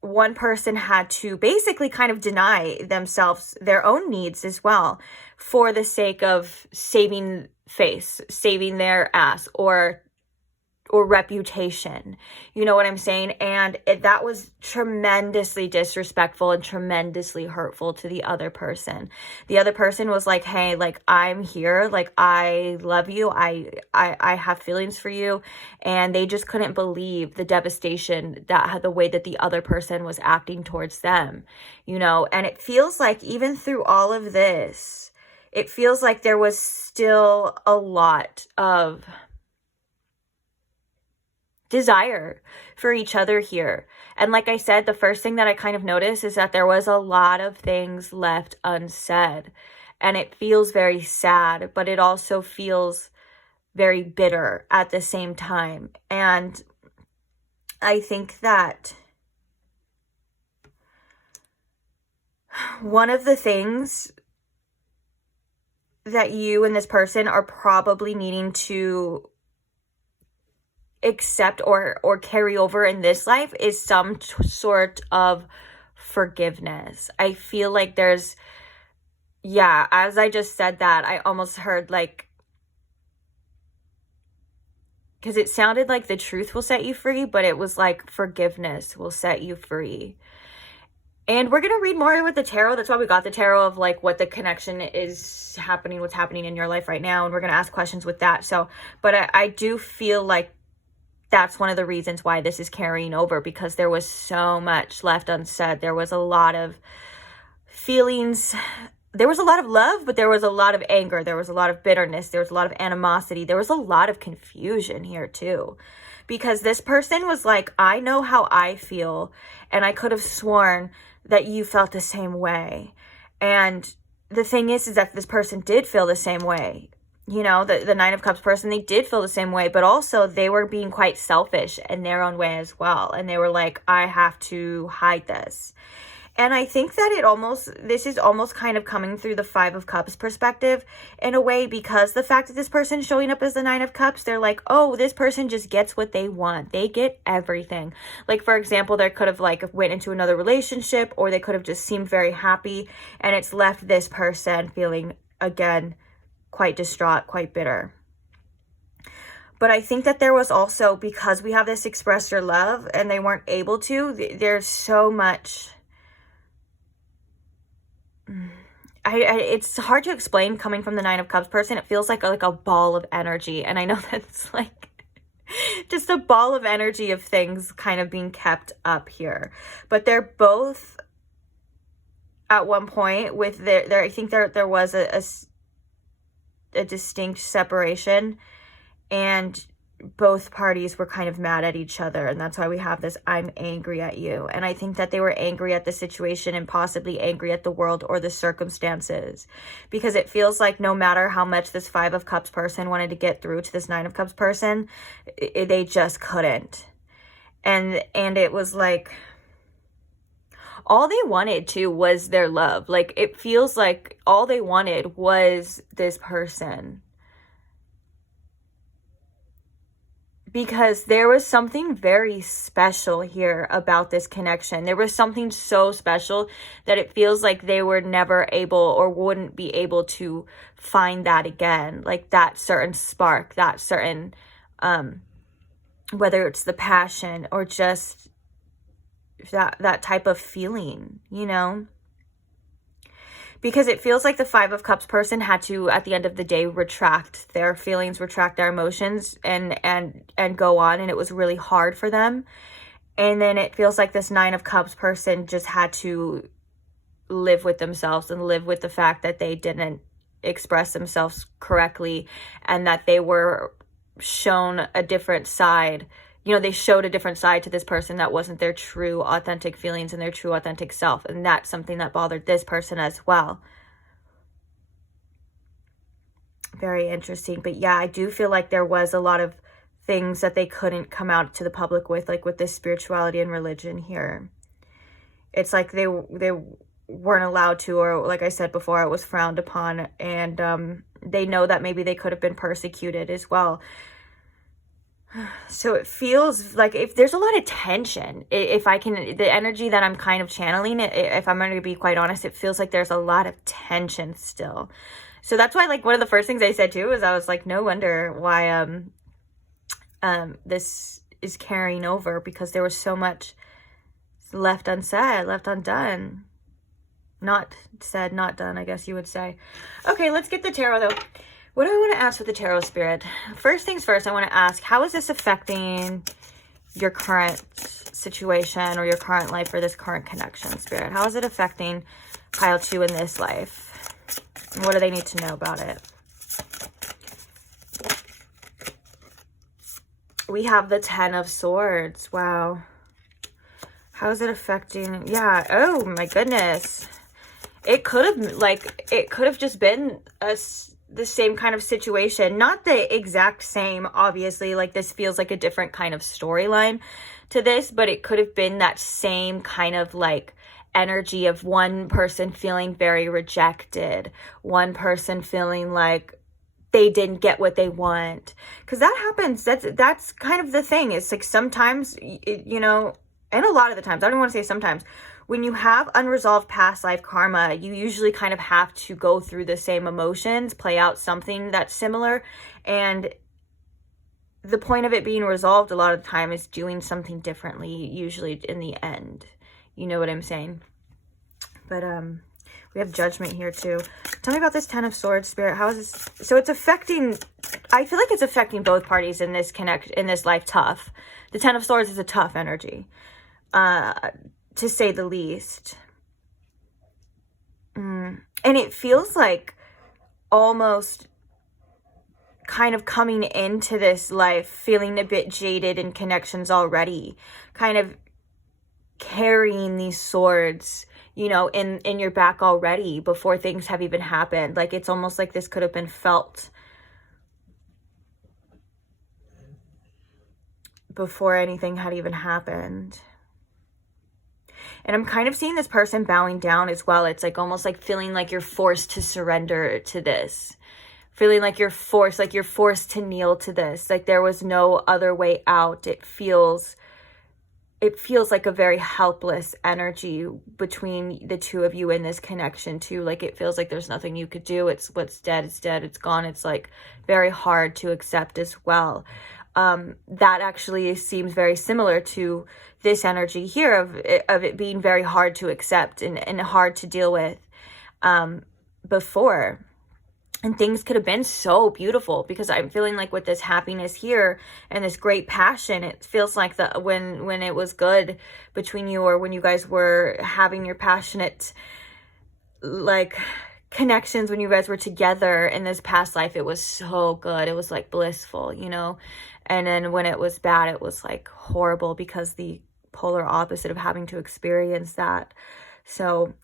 one person had to basically kind of deny themselves their own needs as well, for the sake of saving face, saving their ass, or reputation. You know what I'm saying? And that was tremendously disrespectful and tremendously hurtful to the other person. The other person was like, hey, like, I'm here, like, I love you, I have feelings for you. And they just couldn't believe the devastation that the way that the other person was acting towards them, you know. And it feels like even through all of this, it feels like there was still a lot of desire for each other here. And like I said, the first thing that I kind of noticed is that there was a lot of things left unsaid. And it feels very sad, but it also feels very bitter at the same time. And I think that one of the things that you and this person are probably needing to accept or carry over in this life is some sort of forgiveness. I feel like there's, yeah, as I just said that, I almost heard like, because it sounded like the truth will set you free, but it was like forgiveness will set you free. And we're going to read more with the tarot. That's why we got the tarot of like what the connection is happening, what's happening in your life right now. And we're going to ask questions with that. So, but I do feel like that's one of the reasons why this is carrying over, because there was so much left unsaid. There was a lot of feelings. There was a lot of love, but there was a lot of anger. There was a lot of bitterness. There was a lot of animosity. There was a lot of confusion here too, because this person was like, I know how I feel, and I could have sworn that you felt the same way. And the thing is that this person did feel the same way. you know, the Nine of Cups person, they did feel the same way, but also they were being quite selfish in their own way as well. And they were like, I have to hide this. And I think that this is almost kind of coming through the Five of Cups perspective in a way, because the fact that this person is showing up as the Nine of Cups, they're like, oh, this person just gets what they want. They get everything. Like, for example, they could have like went into another relationship, or they could have just seemed very happy, and it's left this person feeling, again, quite distraught, quite bitter. But I think that there was also, because we have this express your love and they weren't able to, there's so much... it's hard to explain coming from the Nine of Cups person. It feels like a ball of energy. And I know that's like just a ball of energy of things kind of being kept up here. But they're both at one point with their I think there was a distinct separation, and both parties were kind of mad at each other, and that's why we have this I'm angry at you. And I think that they were angry at the situation and possibly angry at the world or the circumstances, because it feels like no matter how much this Five of Cups person wanted to get through to this Nine of Cups person, they just couldn't. And it was like all they wanted to was their love. Like, it feels like all they wanted was this person. Because there was something very special here about this connection. There was something so special that it feels like they were never able or wouldn't be able to find that again. Like that certain spark, that certain, whether it's the passion or just that type of feeling, you know? Because it feels like the Five of Cups person had to, at the end of the day, retract their feelings, retract their emotions, and go on. And it was really hard for them. And then it feels like this Nine of Cups person just had to live with themselves and live with the fact that they didn't express themselves correctly, and that they were shown a different side. You know, they showed a different side to this person that wasn't their true authentic feelings and their true authentic self. And that's something that bothered this person as well. Very interesting. But yeah, I do feel like there was a lot of things that they couldn't come out to the public with, like with this spirituality and religion here. It's like they weren't allowed to, or like I said before, it was frowned upon. And they know that maybe they could have been persecuted as well. So it feels like if there's a lot of tension, if I can, the energy that I'm kind of channeling, if I'm going to be quite honest, it feels like there's a lot of tension still. So that's why, like, one of the first things I said too is I was like, no wonder why this is carrying over, because there was so much left unsaid, left undone. Not said, not done, I guess you would say. Okay, let's get the tarot though. What do I want to ask with the Tarot Spirit? First things first, I want to ask, how is this affecting your current situation or your current life or this current connection, Spirit? How is it affecting pile 2 in this life? What do they need to know about it? We have the Ten of Swords. Wow. How is it affecting? Yeah. Oh, my goodness. It could have just been the same kind of situation, not the exact same, obviously, like this feels like a different kind of storyline to this, but it could have been that same kind of like energy of one person feeling very rejected, one person feeling like they didn't get what they want, because that happens. That's kind of the thing. It's like sometimes, you know, and a lot of the times, I don't want to say sometimes, when you have unresolved past life karma, you usually kind of have to go through the same emotions, play out something that's similar. And the point of it being resolved a lot of the time is doing something differently, usually in the end. You know what I'm saying? But we have Judgment here too. Tell me about this Ten of Swords, Spirit. How is this? So it's affecting, I feel like it's affecting both parties in this life tough. The Ten of Swords is a tough energy. To say the least. And it feels like almost kind of coming into this life feeling a bit jaded in connections already, kind of carrying these swords, you know, in your back already before things have even happened. Like it's almost like this could have been felt before anything had even happened. And I'm kind of seeing this person bowing down as well. It's like almost like feeling like you're forced to surrender to this. Feeling like you're forced to kneel to this. Like there was no other way out. It feels like a very helpless energy between the two of you in this connection too. Like it feels like there's nothing you could do. It's what's dead, it's dead, it's gone. It's like very hard to accept as well. That actually seems very similar to this energy here of it being very hard to accept and hard to deal with before. And things could have been so beautiful, because I'm feeling like with this happiness here and this great passion, it feels like when it was good between you, or when you guys were having your passionate like connections, when you guys were together in this past life, it was so good. It was like blissful, you know. And then when it was bad, it was like horrible, because the polar opposite of having to experience that. So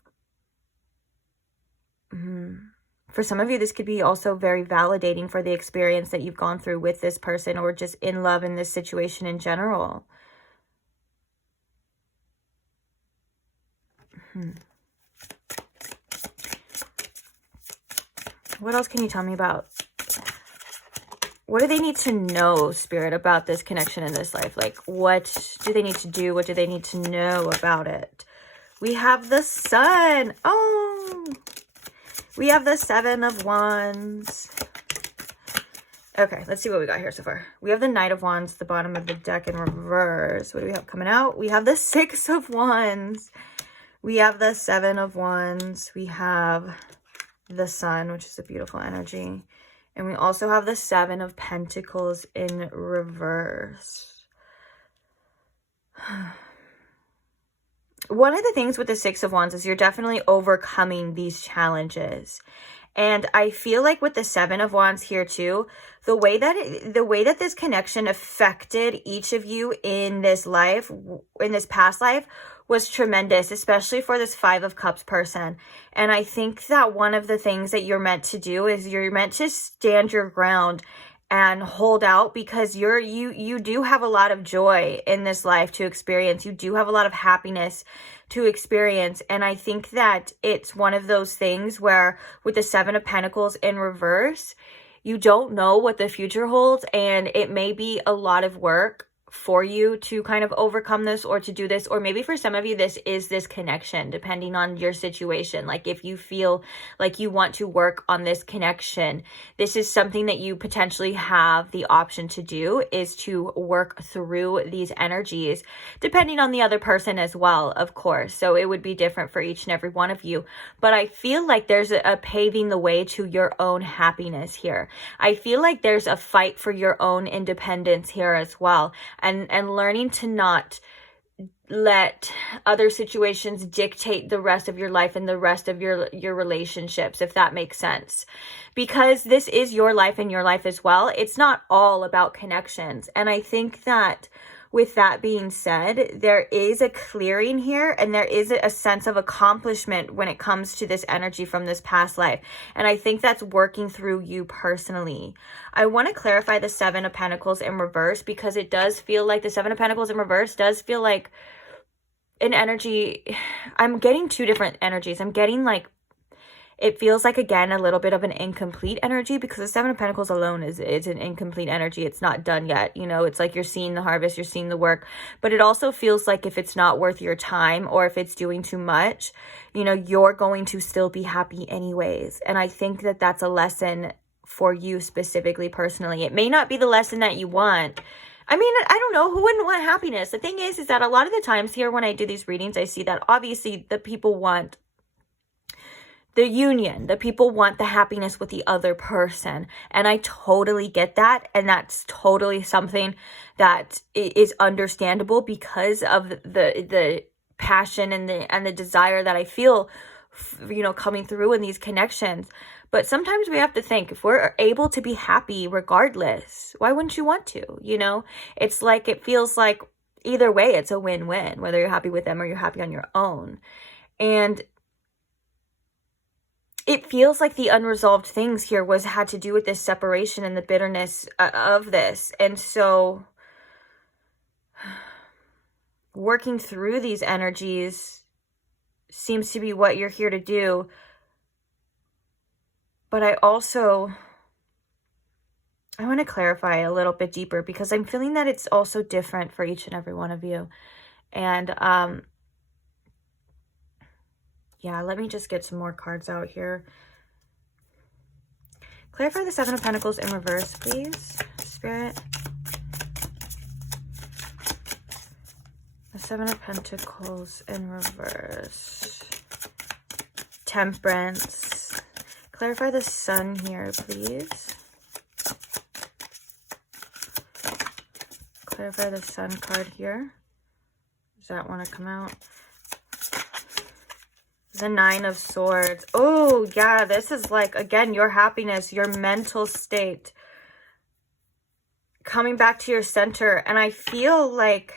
for some of you, this could be also very validating for the experience that you've gone through with this person, or just in love in this situation in general. What else can you tell me about? What do they need to know, Spirit, about this connection in this life? Like, what do they need to do? What do they need to know about it? We have the Sun. Oh, we have the Seven of Wands. Okay, let's see what we got here so far. We have the Knight of Wands, the bottom of the deck in reverse. What do we have coming out? We have the Six of Wands. We have the Seven of Wands. We have the Sun, which is a beautiful energy. And we also have the Seven of Pentacles in reverse. One of the things with the Six of Wands is you're definitely overcoming these challenges. And I feel like with the Seven of Wands here too, the way that this connection affected each of you in this life, in this past life, was tremendous, especially for this Five of Cups person. And I think that one of the things that you're meant to do is you're meant to stand your ground and hold out, because you do have a lot of joy in this life to experience. You do have a lot of happiness to experience. And I think that it's one of those things where with the Seven of Pentacles in reverse, you don't know what the future holds, and it may be a lot of work for you to kind of overcome this, or to do this, or maybe for some of you this is this connection, depending on your situation. Like if you feel like you want to work on this connection, this is something that you potentially have the option to do, is to work through these energies, depending on the other person as well, of course. So it would be different for each and every one of you, but I feel like there's a paving the way to your own happiness here. I feel like there's a fight for your own independence here as well. And learning to not let other situations dictate the rest of your life and the rest of your relationships, if that makes sense. Because this is your life and your life as well. It's not all about connections. And I think that with that being said, there is a clearing here, and there is a sense of accomplishment when it comes to this energy from this past life. And I think that's working through you personally. I want to clarify the Seven of Pentacles in reverse, because it does feel like the Seven of Pentacles in reverse does feel like an energy. I'm getting two different energies. I'm getting like, it feels like, again, a little bit of an incomplete energy, because the Seven of Pentacles alone is an incomplete energy. It's not done yet. You know, it's like you're seeing the harvest, you're seeing the work, but it also feels like if it's not worth your time, or if it's doing too much, you know, you're going to still be happy anyways. And I think that that's a lesson for you specifically, personally. It may not be the lesson that you want. I mean, I don't know, who wouldn't want happiness? The thing is that a lot of the times here when I do these readings, I see that obviously the people want the union, the people want the happiness with the other person. And I totally get that. And that's totally something that is understandable, because of the passion and the desire that I feel, you know, coming through in these connections. But sometimes we have to think, if we're able to be happy regardless, why wouldn't you want to? You know, it's like, it feels like either way, it's a win-win, whether you're happy with them or you're happy on your own. And it feels like the unresolved things here had to do with this separation and the bitterness of this. And so working through these energies seems to be what you're here to do. But I want to clarify a little bit deeper, because I'm feeling that it's also different for each and every one of you. And yeah, let me just get some more cards out here. Clarify the Seven of Pentacles in reverse, please, Spirit. The Seven of Pentacles in reverse. Temperance. Clarify the Sun here, please. Clarify the Sun card here. Does that want to come out? The Nine of Swords. Oh, yeah, this is like, again, your happiness, your mental state. Coming back to your center. And I feel like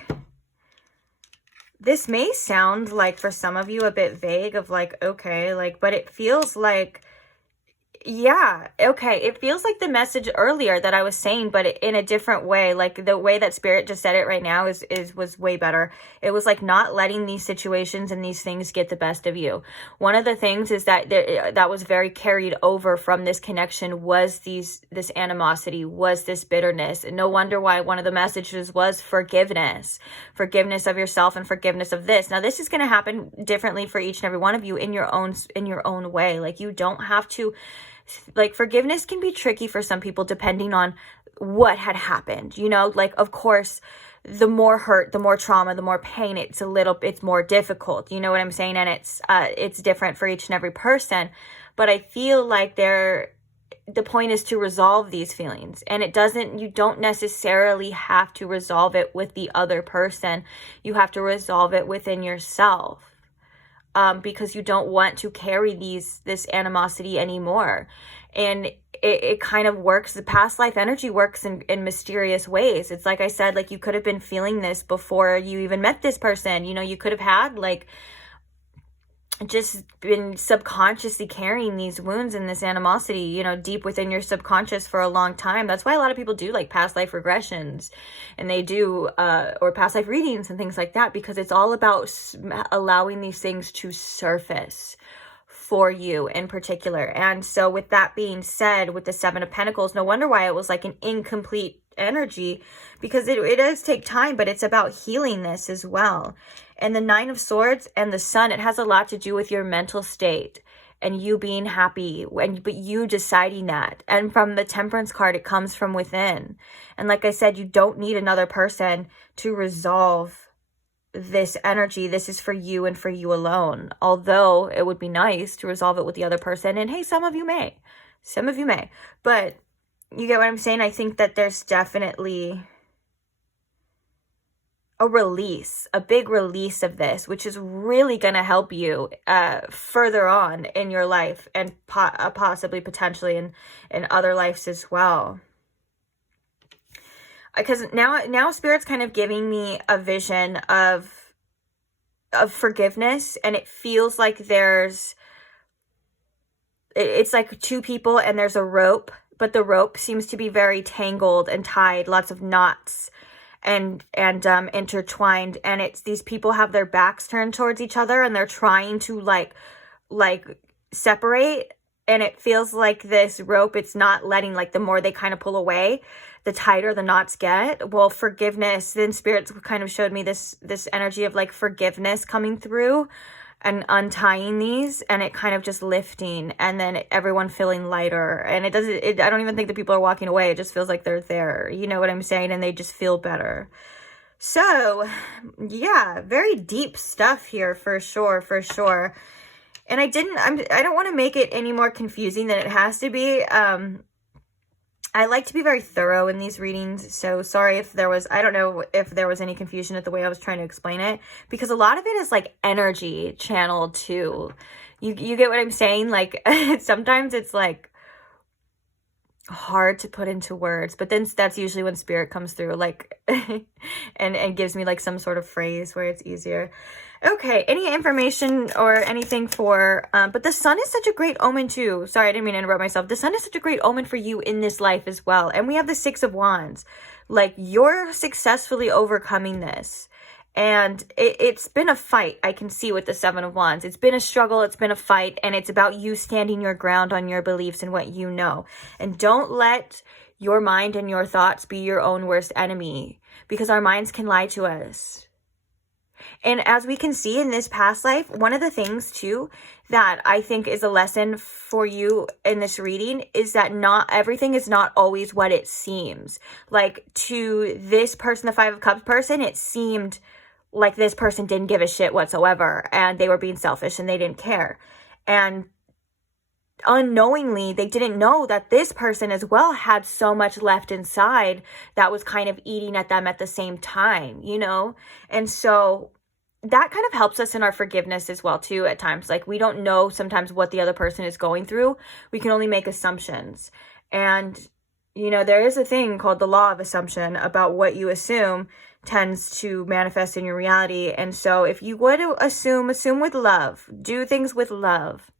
this may sound like, for some of you, a bit vague of like, okay, like, but it feels like, yeah, okay, it feels like the message earlier that I was saying, but in a different way. Like the way that Spirit just said it right now was way better. It was like not letting these situations and these things get the best of you. One of the things is that that was very carried over from this connection was this animosity, was this bitterness. And no wonder why one of the messages was forgiveness of yourself and forgiveness of this. Now this is going to happen differently for each and every one of you in your own way. Like you don't have to, like, forgiveness can be tricky for some people depending on what had happened, you know, like, of course, the more hurt, the more trauma, the more pain, it's more difficult, you know what I'm saying? And it's different for each and every person, but I feel like the point is to resolve these feelings, and you don't necessarily have to resolve it with the other person. You have to resolve it within yourself. Because you don't want to carry this animosity anymore. And it kind of works. The past life energy works in mysterious ways. It's like I said, like you could have been feeling this before you even met this person. You know, you could have had like just been subconsciously carrying these wounds and this animosity, you know, deep within your subconscious for a long time. That's why a lot of people do like past life regressions, and they do or past life readings and things like that, because it's all about allowing these things to surface for you in particular. And so with that being said, with the Seven of Pentacles, no wonder why it was like an incomplete energy, because it does take time, but it's about healing this as well. And the Nine of Swords and the Sun, it has a lot to do with your mental state and you being happy, but you deciding that. And from the Temperance card, it comes from within. And like I said, you don't need another person to resolve this energy. This is for you and for you alone. Although it would be nice to resolve it with the other person. And hey, some of you may, but you get what I'm saying? I think that there's definitely a big release of this, which is really going to help you further on in your life, and possibly potentially in other lives as well. Because now Spirit's kind of giving me a vision of forgiveness, and it feels like it's like two people and there's a rope, but the rope seems to be very tangled and tied, lots of knots and intertwined, and it's these people have their backs turned towards each other and they're trying to like separate, and it feels like this rope, it's not letting, like the more they kind of pull away, the tighter the knots get. Well, forgiveness, then Spirit kind of showed me this energy of like forgiveness coming through and untying these, and it kind of just lifting, and then everyone feeling lighter. And I don't even think that people are walking away. It just feels like they're there. You know what I'm saying? And they just feel better. So yeah, very deep stuff here for sure. And I don't want to make it any more confusing than it has to be. I like to be very thorough in these readings, so sorry if I don't know if there was any confusion at the way I was trying to explain it, because a lot of it is like energy channeled too. You get what I'm saying? Like sometimes it's like hard to put into words, but then that's usually when Spirit comes through, like and gives me like some sort of phrase where it's easier. Okay, any information or anything for but the Sun is such a great omen too. Sorry, I didn't mean to interrupt myself. The Sun is such a great omen for you in this life as well. And we have the Six of Wands. Like, you're successfully overcoming this, And it's been a fight, I can see, with the Seven of Wands. It's been a struggle, it's been a fight, and it's about you standing your ground on your beliefs and what you know. And don't let your mind and your thoughts be your own worst enemy, because our minds can lie to us. And as we can see in this past life, one of the things too that I think is a lesson for you in this reading is that not everything is not always what it seems. Like, to this person, the Five of Cups person, it seemed like this person didn't give a shit whatsoever, and they were being selfish and they didn't care. And unknowingly, they didn't know that this person as well had so much left inside that was kind of eating at them at the same time, you know? And so that kind of helps us in our forgiveness as well too at times. Like, we don't know sometimes what the other person is going through. We can only make assumptions. And, you know, there is a thing called the law of assumption about what you assume tends to manifest in your reality. And so if you would assume with love, do things with love,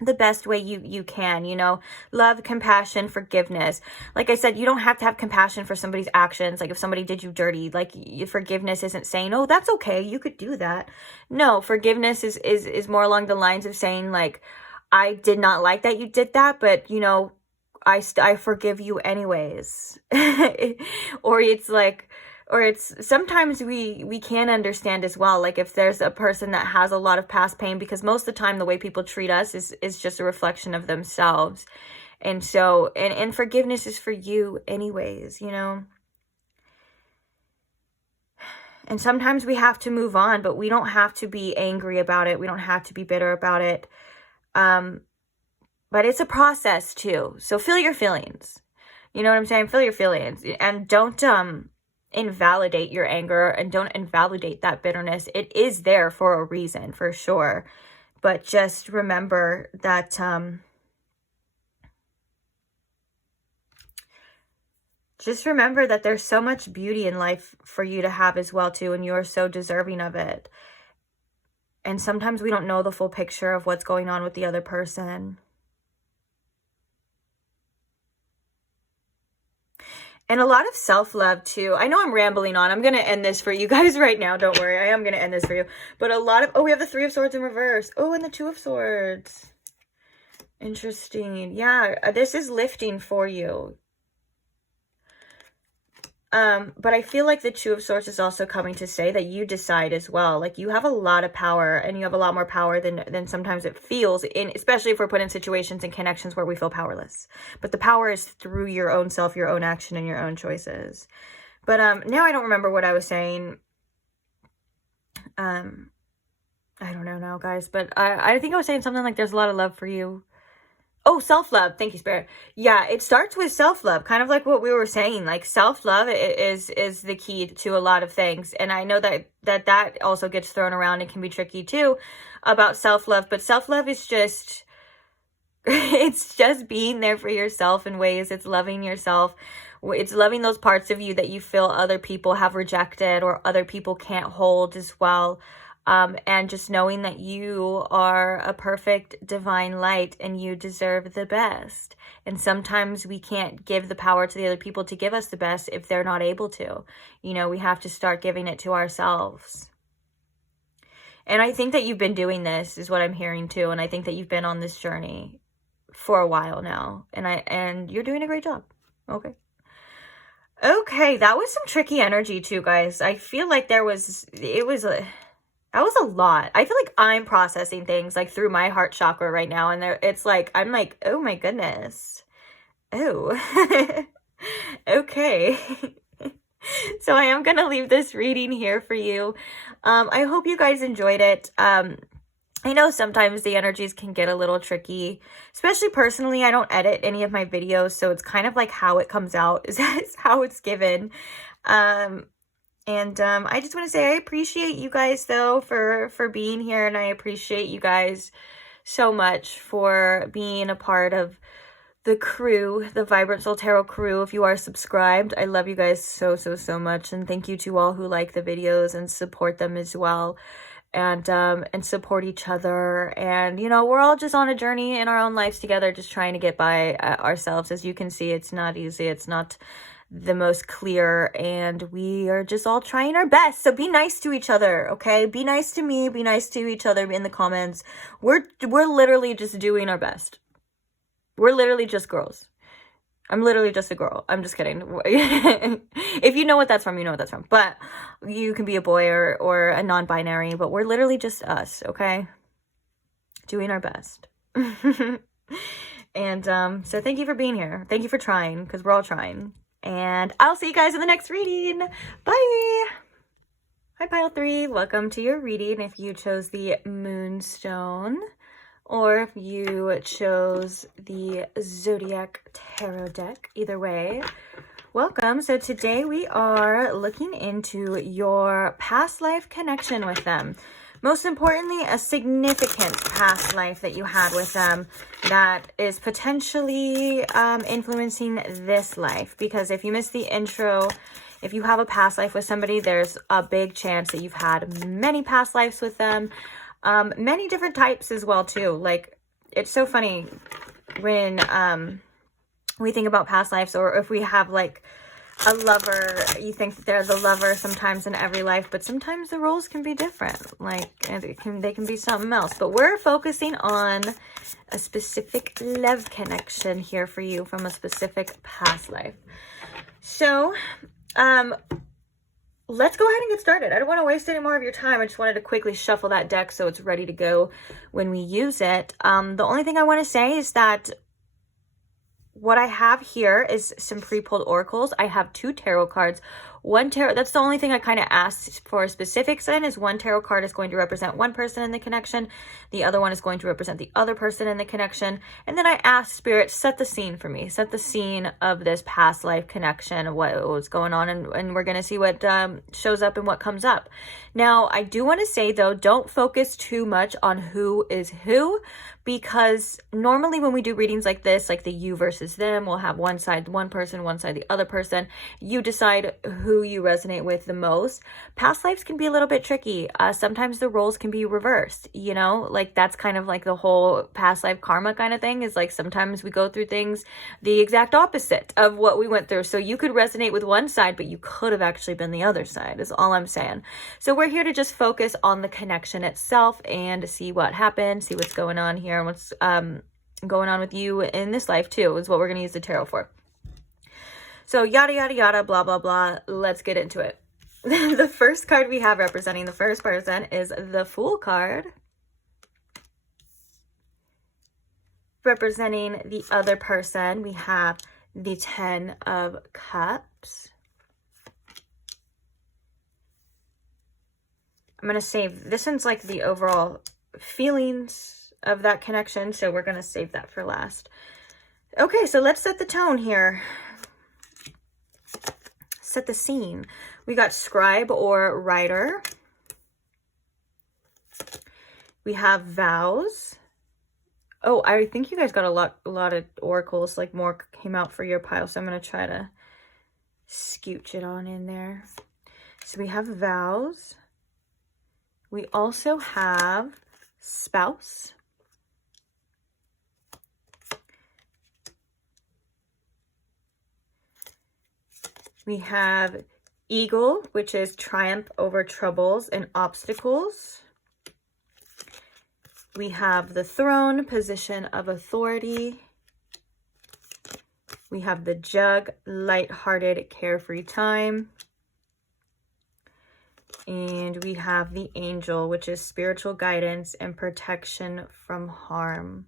the best way you can, you know, love, compassion, forgiveness. Like I said, you don't have to have compassion for somebody's actions. Like, if somebody did you dirty, like, forgiveness isn't saying, oh, that's okay, you could do that. No, forgiveness is more along the lines of saying, like, I did not like that you did that, but, you know, I forgive you anyways. Or it's like, or it's sometimes we can understand as well, like, if there's a person that has a lot of past pain, because most of the time the way people treat us is just a reflection of themselves. And so, and forgiveness is for you anyways, you know. And sometimes we have to move on, but we don't have to be angry about it. We don't have to be bitter about it. But it's a process too. So feel your feelings. You know what I'm saying? Feel your feelings, and don't invalidate your anger, and don't invalidate that bitterness. It is there for a reason, for sure. But just remember that there's so much beauty in life for you to have as well too, and you're so deserving of it. And sometimes we don't know the full picture of what's going on with the other person. And a lot of self-love too. I know I'm rambling on. I'm going to end this for you guys right now. Don't worry. I am going to end this for you. But a lot of... Oh, we have the Three of Swords in reverse. Oh, and the Two of Swords. Interesting. Yeah, this is lifting for you. But I feel like the Two of Swords is also coming to say that you decide as well. Like, you have a lot of power, and you have a lot more power than sometimes it feels, especially if we're put in situations and connections where we feel powerless. But the power is through your own self, your own action, and your own choices. But now I don't remember what I was saying. I don't know now, guys. But I think I was saying something like there's a lot of love for you. Oh, self-love. Thank you, Spirit. Yeah, it starts with self-love, kind of like what we were saying. Like, self-love is the key to a lot of things. And I know that also gets thrown around and can be tricky too about self-love. But self-love is just, it's just being there for yourself in ways. It's loving yourself. It's loving those parts of you that you feel other people have rejected or other people can't hold as well. And just knowing that you are a perfect divine light and you deserve the best. And sometimes we can't give the power to the other people to give us the best if they're not able to. You know, we have to start giving it to ourselves. And I think that you've been doing this, is what I'm hearing too. And I think that you've been on this journey for a while now. And you're doing a great job. Okay. Okay, that was some tricky energy too, guys. I feel like that was a lot. I feel like I'm processing things like through my heart chakra right now. And it's like, I'm like, oh my goodness. Oh, okay. So I am going to leave this reading here for you. I hope you guys enjoyed it. I know sometimes the energies can get a little tricky, especially personally. I don't edit any of my videos, so it's kind of like how it comes out is how it's given. I just want to say I appreciate you guys, though, for being here. And I appreciate you guys so much for being a part of the crew, the Vibrant Soul Tarot crew. If you are subscribed, I love you guys so much. And thank you to all who like the videos and support them as well. and support each other. And, you know, we're all just on a journey in our own lives together, just trying to get by ourselves. As you can see, it's not easy. It's not the most clear, and we are just all trying our best. So be nice to each other, okay? Be nice to me, be nice to each other in the comments. We're literally just doing our best. We're literally just girls. I'm literally just a girl. I'm just kidding. If you know what that's from, you know what that's from. But you can be a boy or a non-binary, but we're literally just us, okay? Doing our best. And so thank you for being here. Thank you for trying, because we're all trying. And I'll see you guys in the next reading. Bye! Hi, Pile 3. Welcome to your reading if you chose the Moonstone, or if you chose the Zodiac Tarot deck. Either way, welcome. So today we are looking into your past life connection with them. Most importantly, a significant past life that you had with them that is potentially influencing this life. Because if you missed the intro, if you have a past life with somebody, there's a big chance that you've had many past lives with them. Many different types as well, too. Like, it's so funny when we think about past lives, or if we have, like, a lover, you think that they're the lover sometimes in every life, but sometimes the roles can be different. Like, they can be something else. But we're focusing on a specific love connection here for you from a specific past life. So, let's go ahead and get started. I don't want to waste any more of your time. I just wanted to quickly shuffle that deck so it's ready to go when we use it. The only thing I want to say is that what I have here is some pre-pulled oracles. I have 2 tarot cards. One tarot, that's the only thing I kind of asked for specifics in, is one tarot card is going to represent one person in the connection. The other one is going to represent the other person in the connection. And then I asked Spirit, set the scene for me. Set the scene of this past life connection, what was going on, and we're going to see what shows up and what comes up. Now, I do want to say, though, don't focus too much on who is who, because normally when we do readings like this, like the you versus them, we'll have one side one person, one side the other person. You decide who you resonate with the most. Past lives can be a little bit tricky. Sometimes the roles can be reversed, you know, like that's kind of like the whole past life karma kind of thing, is like sometimes we go through things the exact opposite of what we went through. So you could resonate with one side, but you could have actually been the other side, is all I'm saying. So we're here to just focus on the connection itself and see what happened, see what's going on here, and what's going on with you in this life too, is what we're going to use the tarot for. So yada, yada, yada, blah, blah, blah. Let's get into it. The first card we have representing the first person is the Fool card. Representing the other person, we have the 10 of Cups. I'm going to save, this one's like the overall feelings of that connection, so we're going to save that for last. Okay, so let's set the tone here. Set the scene. We got Scribe or Writer. We have Vows. Oh, I think you guys got a lot of oracles, like more came out for your pile, so I'm going to try to scooch it on in there. So we have Vows. We also have Spouse. We have Eagle, which is triumph over troubles and obstacles. We have the Throne, position of authority. We have the Jug, lighthearted, carefree time. And we have the Angel, which is spiritual guidance and protection from harm.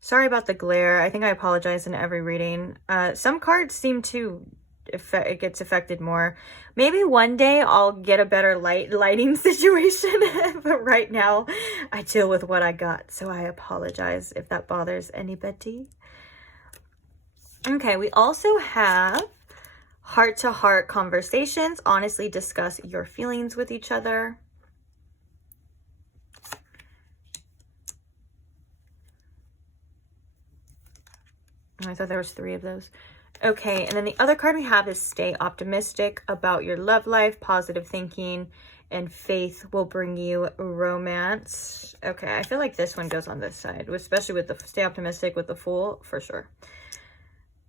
Sorry about the glare. I think I apologize in every reading. Some cards seem to it gets affected more. Maybe one day I'll get a better lighting situation, but right now I deal with what I got, so I apologize if that bothers anybody. Okay, we also have heart-to-heart conversations. Honestly, discuss your feelings with each other. I thought there was 3 of those. Okay, and then the other card we have is stay optimistic about your love life, positive thinking, and faith will bring you romance. Okay, I feel like this one goes on this side, especially with the stay optimistic with the Fool, for sure.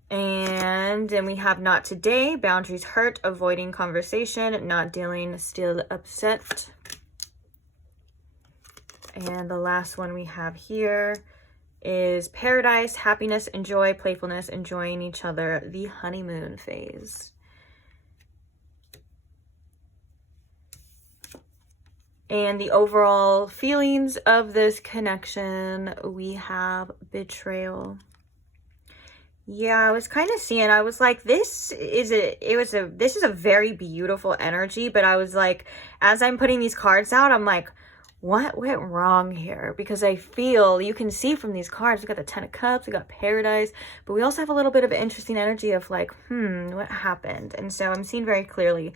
And then we have not today, boundaries hurt, avoiding conversation, not dealing, still upset. And the last one we have here is paradise, happiness, enjoy, playfulness, enjoying each other, the honeymoon phase. And the overall feelings of this connection, we have betrayal. Yeah, I was kind of seeing, I was like, this is a very beautiful energy, but I was like, as I'm putting these cards out, I'm like, what went wrong here? Because I feel, you can see from these cards, we got the Ten of Cups, we got paradise, but we also have a little bit of interesting energy of like, what happened? And so I'm seeing very clearly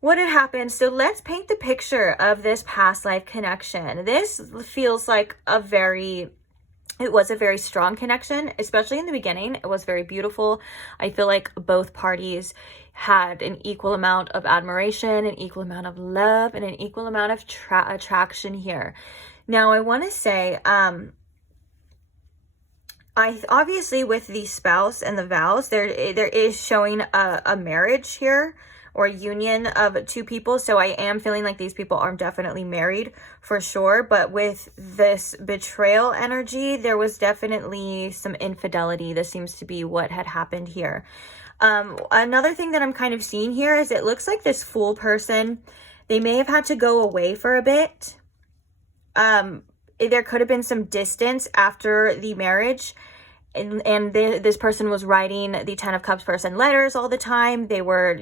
what had happened. So let's paint the picture of this past life connection. This feels like it was a very strong connection, especially in the beginning. It was very beautiful. I feel like both parties had an equal amount of admiration, an equal amount of love, and an equal amount of attraction here. Now, I want to say, I obviously with the spouse and the vows, there is showing a marriage here, or union of two people. So I am feeling like these people are definitely married for sure. But with this betrayal energy, there was definitely some infidelity. This seems to be what had happened here. Another thing that I'm kind of seeing here is it looks like this Fool person, they may have had to go away for a bit. There could have been some distance after the marriage. And this person was writing the Ten of Cups person letters all the time. They were,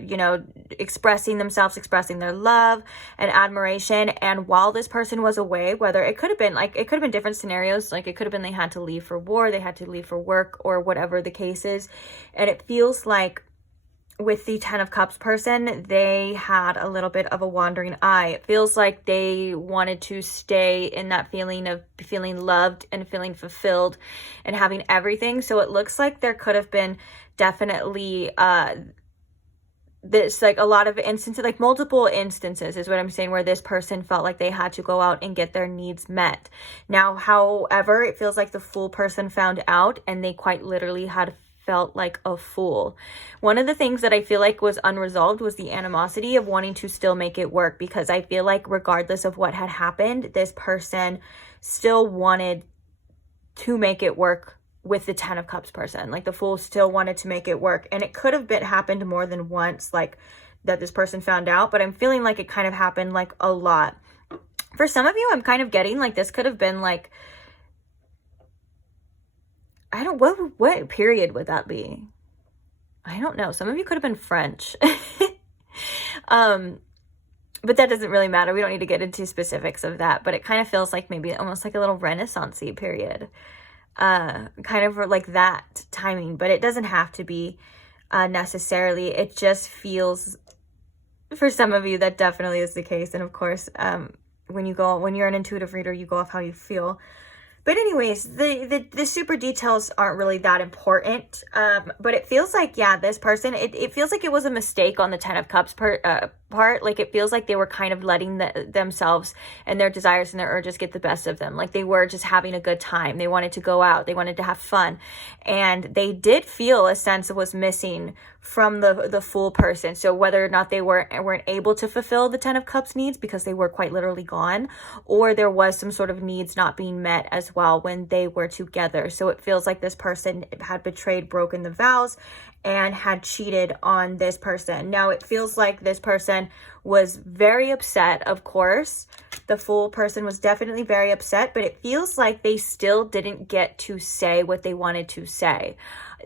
expressing themselves, expressing their love and admiration. And while this person was away, whether it could have been different scenarios, like it could have been they had to leave for war, they had to leave for work, or whatever the case is. And it feels like with the Ten of Cups person, they had a little bit of a wandering eye. It feels like they wanted to stay in that feeling of feeling loved and feeling fulfilled and having everything. So it looks like there could have been definitely this, like a lot of instances, like multiple instances is what I'm saying, where this person felt like they had to go out and get their needs met. Now, however, it feels like the Fool person found out and they quite literally had felt like a fool. One of the things that I feel like was unresolved was the animosity of wanting to still make it work, because I feel like regardless of what had happened, this person still wanted to make it work with the Ten of Cups person. Like the Fool still wanted to make it work, and it could have happened more than once, like that this person found out, but I'm feeling like it kind of happened like a lot. For some of you, I'm kind of getting like this could have been like, what period would that be? I don't know. Some of you could have been French. But that doesn't really matter. We don't need to get into specifics of that, but it kind of feels like maybe almost like a little Renaissance-y period. Kind of like that timing, but it doesn't have to be necessarily. It just feels, for some of you, that definitely is the case. And of course, when you're an intuitive reader, you go off how you feel. But anyways, the super details aren't really that important. But it feels like, yeah, this person, it feels like it was a mistake on the Ten of Cups part. Like it feels like they were kind of letting themselves and their desires and their urges get the best of them. Like they were just having a good time. They wanted to go out. They wanted to have fun. And they did feel a sense was missing from the Fool person. So whether or not they weren't able to fulfill the Ten of Cups needs because they were quite literally gone, or there was some sort of needs not being met as well when they were together. So it feels like this person had betrayed, broken the vows, and had cheated on this person. Now it feels like this person was very upset, of course. The Fool person was definitely very upset, but it feels like they still didn't get to say what they wanted to say.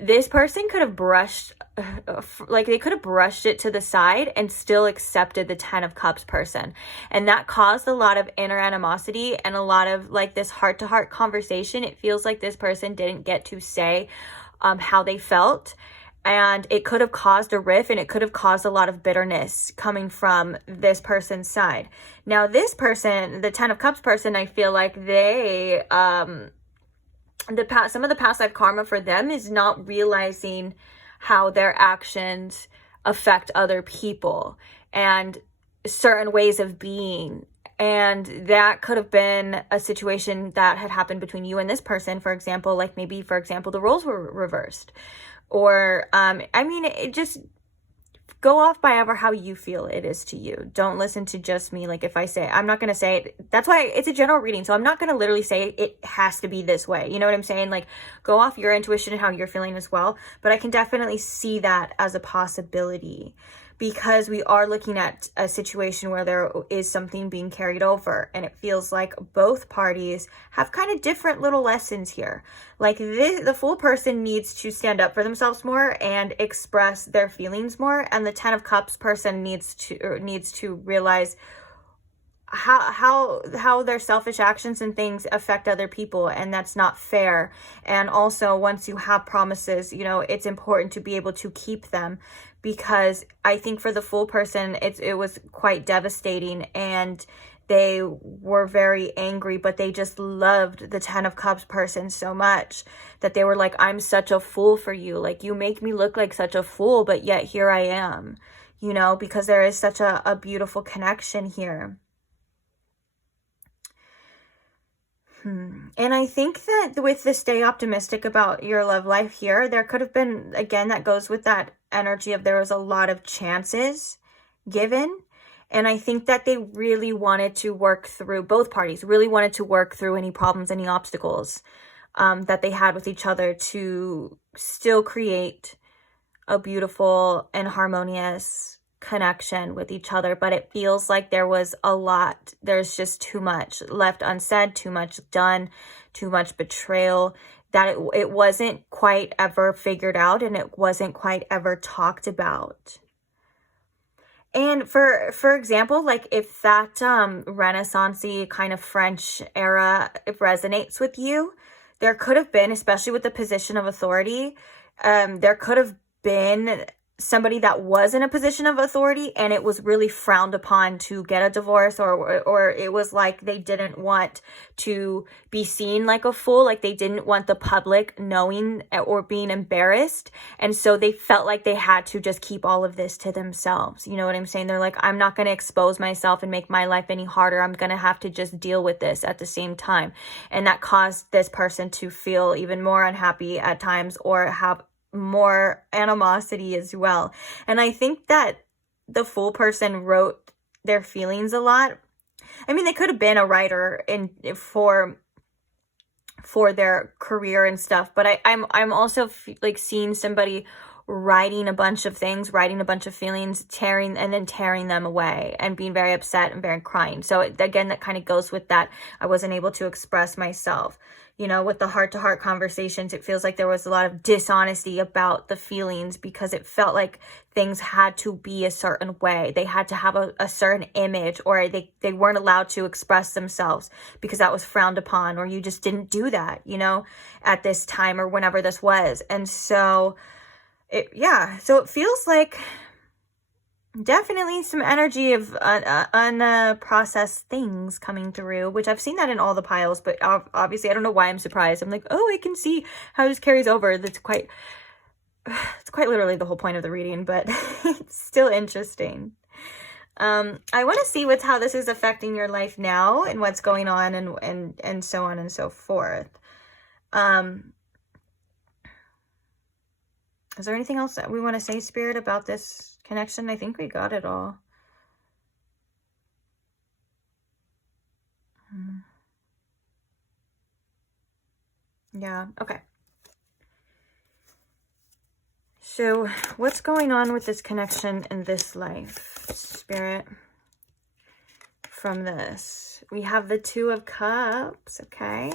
This person could have brushed it to the side and still accepted the Ten of Cups person. And that caused a lot of inner animosity and a lot of like this heart-to-heart conversation. It feels like this person didn't get to say how they felt. And it could have caused a rift, and it could have caused a lot of bitterness coming from this person's side. Now, this person, the Ten of Cups person, I feel like they, some of the past life karma for them is not realizing how their actions affect other people. And certain ways of being. And that could have been a situation that had happened between you and this person, for example, like maybe, for example, the roles were reversed. Or, I mean, it just go off by ever how you feel it is to you. Don't listen to just me. Like if I say, I'm not going to say it. That's why it's a general reading. So I'm not going to literally say it has to be this way. You know what I'm saying? Like go off your intuition and how you're feeling as well. But I can definitely see that as a possibility, because we are looking at a situation where there is something being carried over, and it feels like both parties have kind of different little lessons here. Like the Fool person needs to stand up for themselves more and express their feelings more, and the 10 of Cups person needs to realize how their selfish actions and things affect other people, and that's not fair. And also, once you have promises, you know, it's important to be able to keep them, because I think for the Fool person, it was quite devastating, and they were very angry, but they just loved the 10 of Cups person so much that they were like, I'm such a fool for you. Like, you make me look like such a fool, but yet here I am, you know, because there is such a beautiful connection here. And I think that with the stay optimistic about your love life here, there could have been, again, that goes with that energy of there was a lot of chances given. And I think that they really wanted to work through, both parties really wanted to work through any problems, any obstacles that they had with each other to still create a beautiful and harmonious connection with each other. But it feels like there was a lot, there's just too much left unsaid, too much done, too much betrayal, that it wasn't quite ever figured out, and it wasn't quite ever talked about. And for example, like if that Renaissance-y kind of French era, it resonates with you, there could have been, especially with the position of authority, there could have been somebody that was in a position of authority, and it was really frowned upon to get a divorce, or it was like they didn't want to be seen like a fool, like they didn't want the public knowing or being embarrassed, and so they felt like they had to just keep all of this to themselves. You know what I'm saying? They're like, I'm not going to expose myself and make my life any harder. I'm going to have to just deal with this at the same time. And that caused this person to feel even more unhappy at times, or have more animosity as well. And I think that the Fool person wrote their feelings a lot. I mean, they could have been a writer for their career and stuff, but I'm also like seeing somebody writing a bunch of things, writing a bunch of feelings, tearing them away, and being very upset and very crying. So again, that kind of goes with that I wasn't able to express myself. You know, with the heart-to-heart conversations, it feels like there was a lot of dishonesty about the feelings, because it felt like things had to be a certain way. They had to have a certain image, or they weren't allowed to express themselves because that was frowned upon, or you just didn't do that, you know, at this time or whenever this was. And so, so it feels like definitely some energy of unprocessed things coming through, which I've seen that in all the piles, but obviously I don't know why I'm surprised. I'm like, oh, I can see how this carries over. It's quite literally the whole point of the reading, but it's still interesting. I want to see how this is affecting your life now, and what's going on, and so on and so forth. Is there anything else that we want to say, Spirit, about this connection? I think we got it all. Yeah, okay. So what's going on with this connection in this life, Spirit? From this, we have the 2 of Cups, okay?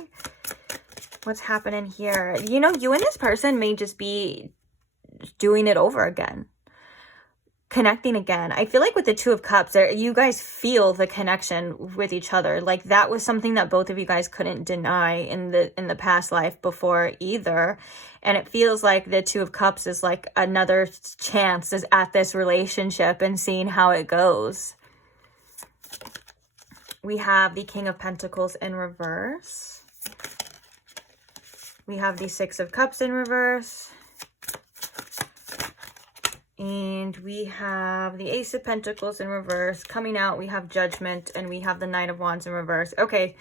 What's happening here? You know, you and this person may just be doing it over again, connecting again. I feel like with the 2 of Cups, you guys feel the connection with each other. Like that was something that both of you guys couldn't deny in the past life before either. And it feels like the 2 of Cups is like another chance is at this relationship and seeing how it goes. We have the King of Pentacles in reverse. We have the 6 of Cups in reverse. And we have the Ace of Pentacles in reverse. Coming out, we have Judgment, and we have the Knight of Wands in reverse. Okay,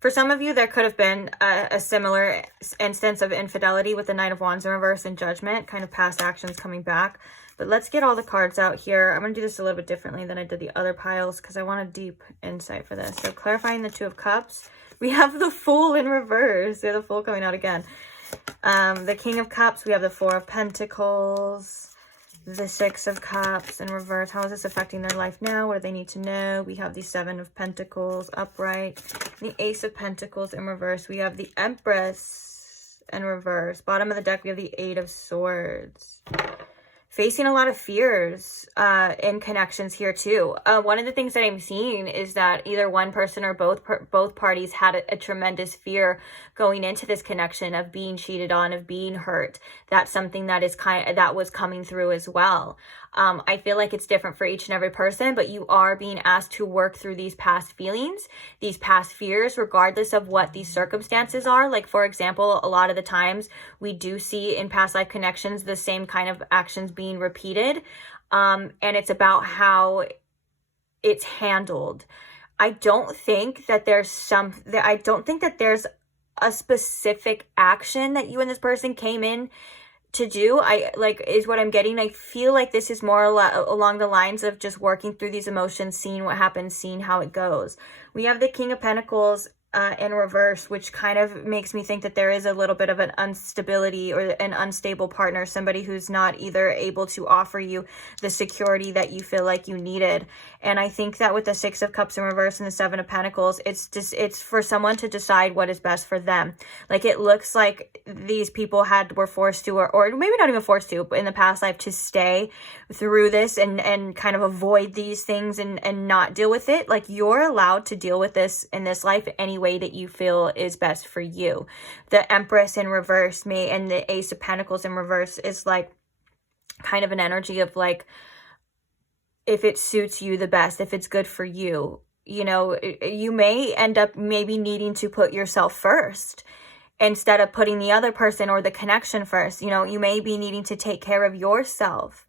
for some of you, there could have been a similar instance of infidelity with the Knight of Wands in reverse and Judgment, kind of past actions coming back. But let's get all the cards out here. I'm going to do this a little bit differently than I did the other piles because I want a deep insight for this. So clarifying the Two of Cups. We have the Fool in reverse. Yeah, the Fool coming out again. The King of Cups. We have the Four of Pentacles. The Six of Cups in reverse. How is this affecting their life now? What do they need to know? We have the Seven of Pentacles upright. The Ace of Pentacles in reverse. We have the Empress in reverse. Bottom of the deck, we have the Eight of Swords. Facing a lot of fears in connections here too. One of the things that I'm seeing is that either one person or both parties had a tremendous fear going into this connection of being cheated on, of being hurt. That's something that is that was coming through as well. I feel like it's different for each and every person, but you are being asked to work through these past feelings, these past fears, regardless of what these circumstances are. Like, for example, a lot of the times we do see in past life connections the same kind of actions being repeated. And it's about how it's handled. I don't think that there's a specific action that you and this person came in to do. Is what I'm getting. I feel like this is more along the lines of just working through these emotions, seeing what happens, seeing how it goes. We have the King of Pentacles in reverse, which kind of makes me think that there is a little bit of an instability or an unstable partner, somebody who's not either able to offer you the security that you feel like you needed. And I think that with the Six of Cups in reverse and the Seven of Pentacles, it's for someone to decide what is best for them. Like, it looks like these people were forced to, or maybe not even forced to, but in the past life, to stay through this and kind of avoid these things and not deal with it. Like, you're allowed to deal with this in this life any way that you feel is best for you. The Empress in reverse and the Ace of Pentacles in reverse is like kind of an energy of like, if it suits you the best, if it's good for you, you know, you may end up maybe needing to put yourself first instead of putting the other person or the connection first. You know, you may be needing to take care of yourself.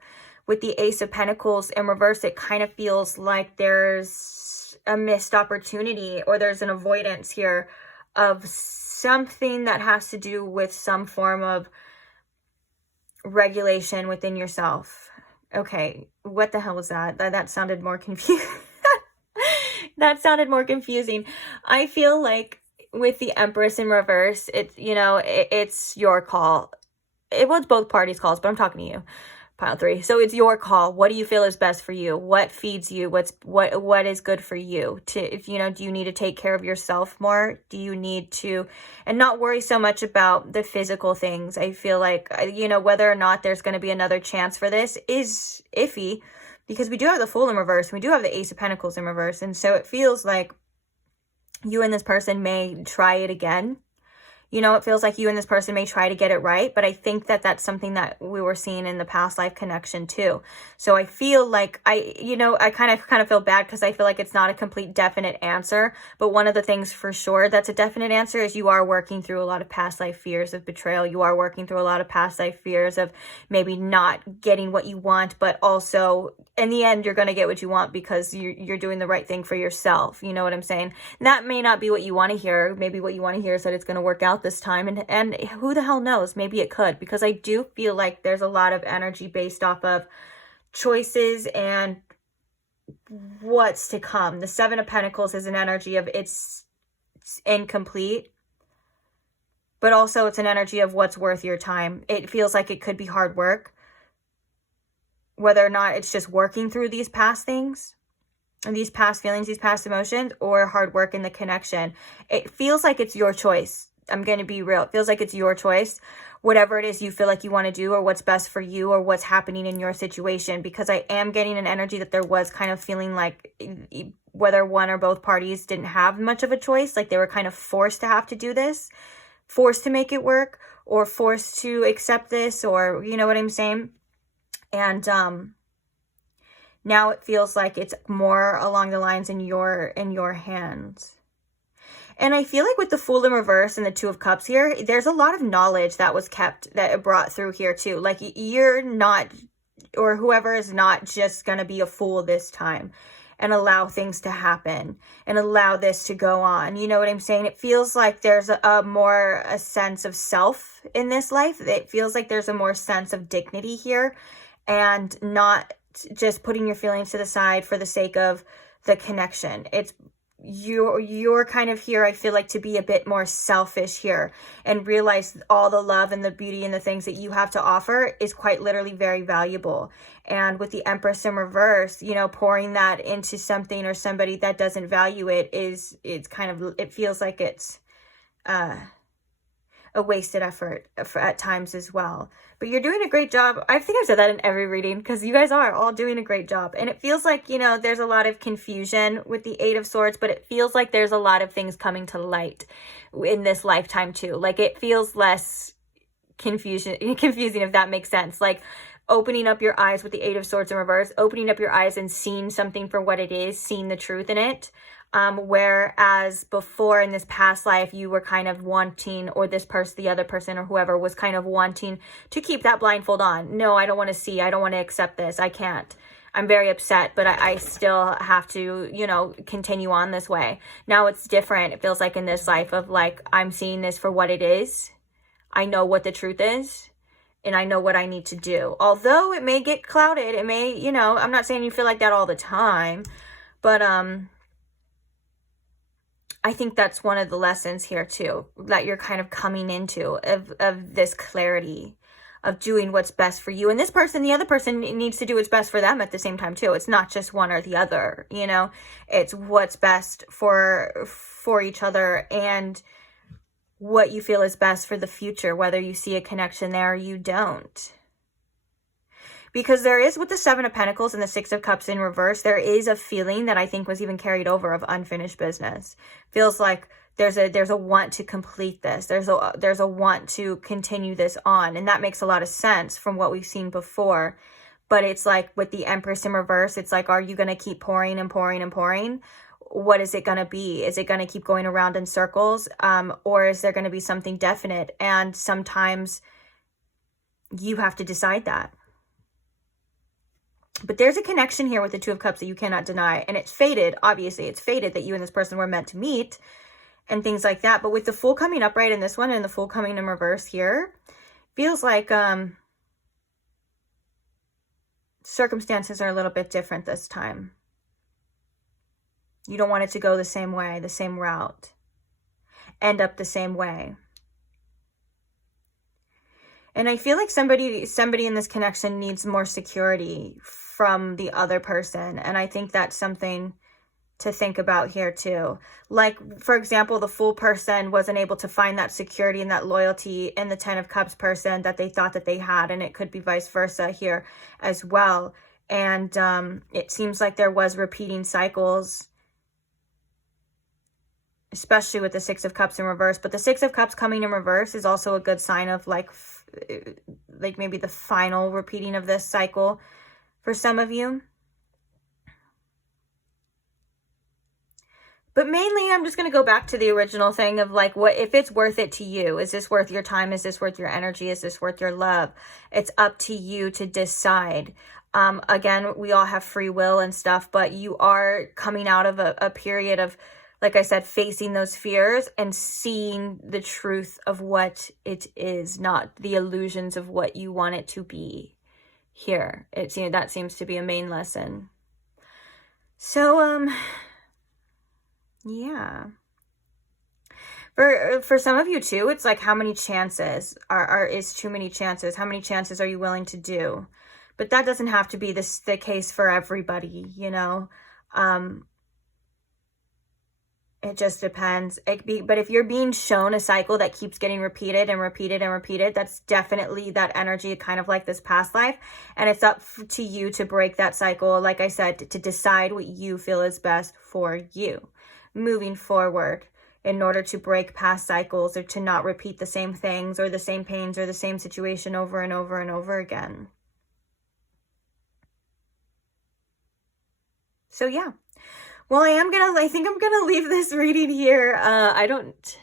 With the Ace of Pentacles in reverse, it kind of feels like there's a missed opportunity, or there's an avoidance here of something that has to do with some form of regulation within yourself. Okay, what the hell was that? That sounded more confusing. That sounded more confusing. I feel like with the Empress in reverse, it's your call. It was both parties' calls, but I'm talking to you. Pile 3. So it's your call. What do you feel is best for you? What feeds you? What is good for you? Do you need to take care of yourself more? Do you need to, and not worry so much about the physical things? I feel like, whether or not there's going to be another chance for this is iffy, because we do have the Fool in reverse. And we do have the Ace of Pentacles in reverse. And so it feels like you and this person may try it again. It feels like you and this person may try to get it right, but I think that that's something that we were seeing in the past life connection too. So I feel like I kind of feel bad because I feel like it's not a complete definite answer, but one of the things for sure that's a definite answer is you are working through a lot of past life fears of betrayal. You are working through a lot of past life fears of maybe not getting what you want, but also in the end, you're going to get what you want because you're doing the right thing for yourself. You know what I'm saying? And that may not be what you want to hear. Maybe what you want to hear is that it's going to work out this time, and who the hell knows, maybe it could, because I do feel like there's a lot of energy based off of choices and what's to come. The Seven of Pentacles is an energy of it's incomplete, but also it's an energy of what's worth your time. It feels like it could be hard work, whether or not it's just working through these past things and these past feelings, these past emotions, or hard work in the connection. It feels like it's your choice. I'm going to be real. It feels like it's your choice, whatever it is you feel like you want to do, or what's best for you, or what's happening in your situation, because I am getting an energy that there was kind of feeling like whether one or both parties didn't have much of a choice, like they were kind of forced to have to do this, forced to make it work, or forced to accept this, or you know what I'm saying? And now it feels like it's more along the lines in your hands. And I feel like with the Fool in reverse and the Two of Cups here, there's a lot of knowledge that was kept, that it brought through here too. Like, you're not or whoever is not just going to be a fool this time and allow things to happen and allow this to go on. You know what I'm saying? It feels like there's a sense of self in this life. It feels like there's a more sense of dignity here, and not just putting your feelings to the side for the sake of the connection. It's you're kind of here, I feel like, to be a bit more selfish here and realize all the love and the beauty and the things that you have to offer is quite literally very valuable. And with the Empress in reverse, you know, pouring that into something or somebody that doesn't value it it's kind of, it feels like it's a wasted effort at times as well. But you're doing a great job. I think I've said that in every reading, because you guys are all doing a great job. And it feels like, you know, there's a lot of confusion with the Eight of Swords, but it feels like there's a lot of things coming to light in this lifetime too. Like, it feels less confusing, if that makes sense. Like, opening up your eyes with the Eight of Swords in reverse, opening up your eyes and seeing something for what it is, seeing the truth in it. Whereas before, in this past life, you were kind of wanting, or this person, the other person or whoever was kind of wanting to keep that blindfold on. No, I don't want to see. I don't want to accept this. I can't. I'm very upset, but I still have to, you know, continue on this way. Now it's different. It feels like in this life of like, I'm seeing this for what it is. I know what the truth is, and I know what I need to do. Although it may get clouded. It may, you know, I'm not saying you feel like that all the time, but, I think that's one of the lessons here too, that you're kind of coming into, of this clarity of doing what's best for you. And this person, the other person, needs to do what's best for them at the same time too. It's not just one or the other, you know, it's what's best for each other and what you feel is best for the future, whether you see a connection there or you don't. Because there is, with the Seven of Pentacles and the Six of Cups in reverse, there is a feeling that I think was even carried over of unfinished business. Feels like there's a want to complete this. There's a want to continue this on. And that makes a lot of sense from what we've seen before. But it's like with the Empress in reverse, it's like, are you going to keep pouring and pouring and pouring? What is it going to be? Is it going to keep going around in circles? Or is there going to be something definite? And sometimes you have to decide that. But there's a connection here with the Two of Cups that you cannot deny. And it's fated, obviously. It's fated that you and this person were meant to meet and things like that. But with the Fool coming upright in this one and the Fool coming in reverse here, feels like circumstances are a little bit different this time. You don't want it to go the same way, the same route, end up the same way. And I feel like somebody in this connection needs more security from the other person. And I think that's something to think about here too. Like, for example, the Fool person wasn't able to find that security and that loyalty in the Ten of Cups person that they thought that they had. And it could be vice versa here as well. And it seems like there was repeating cycles, especially with the Six of Cups in reverse. But the Six of Cups coming in reverse is also a good sign of like maybe the final repeating of this cycle for some of you. But mainly, I'm just going to go back to the original thing of like, what if it's worth it to you? Is this worth your time? Is this worth your energy? Is this worth your love? It's up to you to decide. Again, we all have free will and stuff, but you are coming out of a period of, like I said, facing those fears and seeing the truth of what it is, not the illusions of what you want it to be here. It's, you know, that seems to be a main lesson. So, yeah. For some of you too, it's like, how many chances is too many chances? How many chances are you willing to do? But that doesn't have to be the case for everybody, you know. It just depends. But if you're being shown a cycle that keeps getting repeated and repeated and repeated, that's definitely that energy, kind of like this past life. And it's up to you to break that cycle. Like I said, to decide what you feel is best for you moving forward, in order to break past cycles, or to not repeat the same things or the same pains or the same situation over and over and over again. So yeah. Well, I think I'm gonna leave this reading here. I don't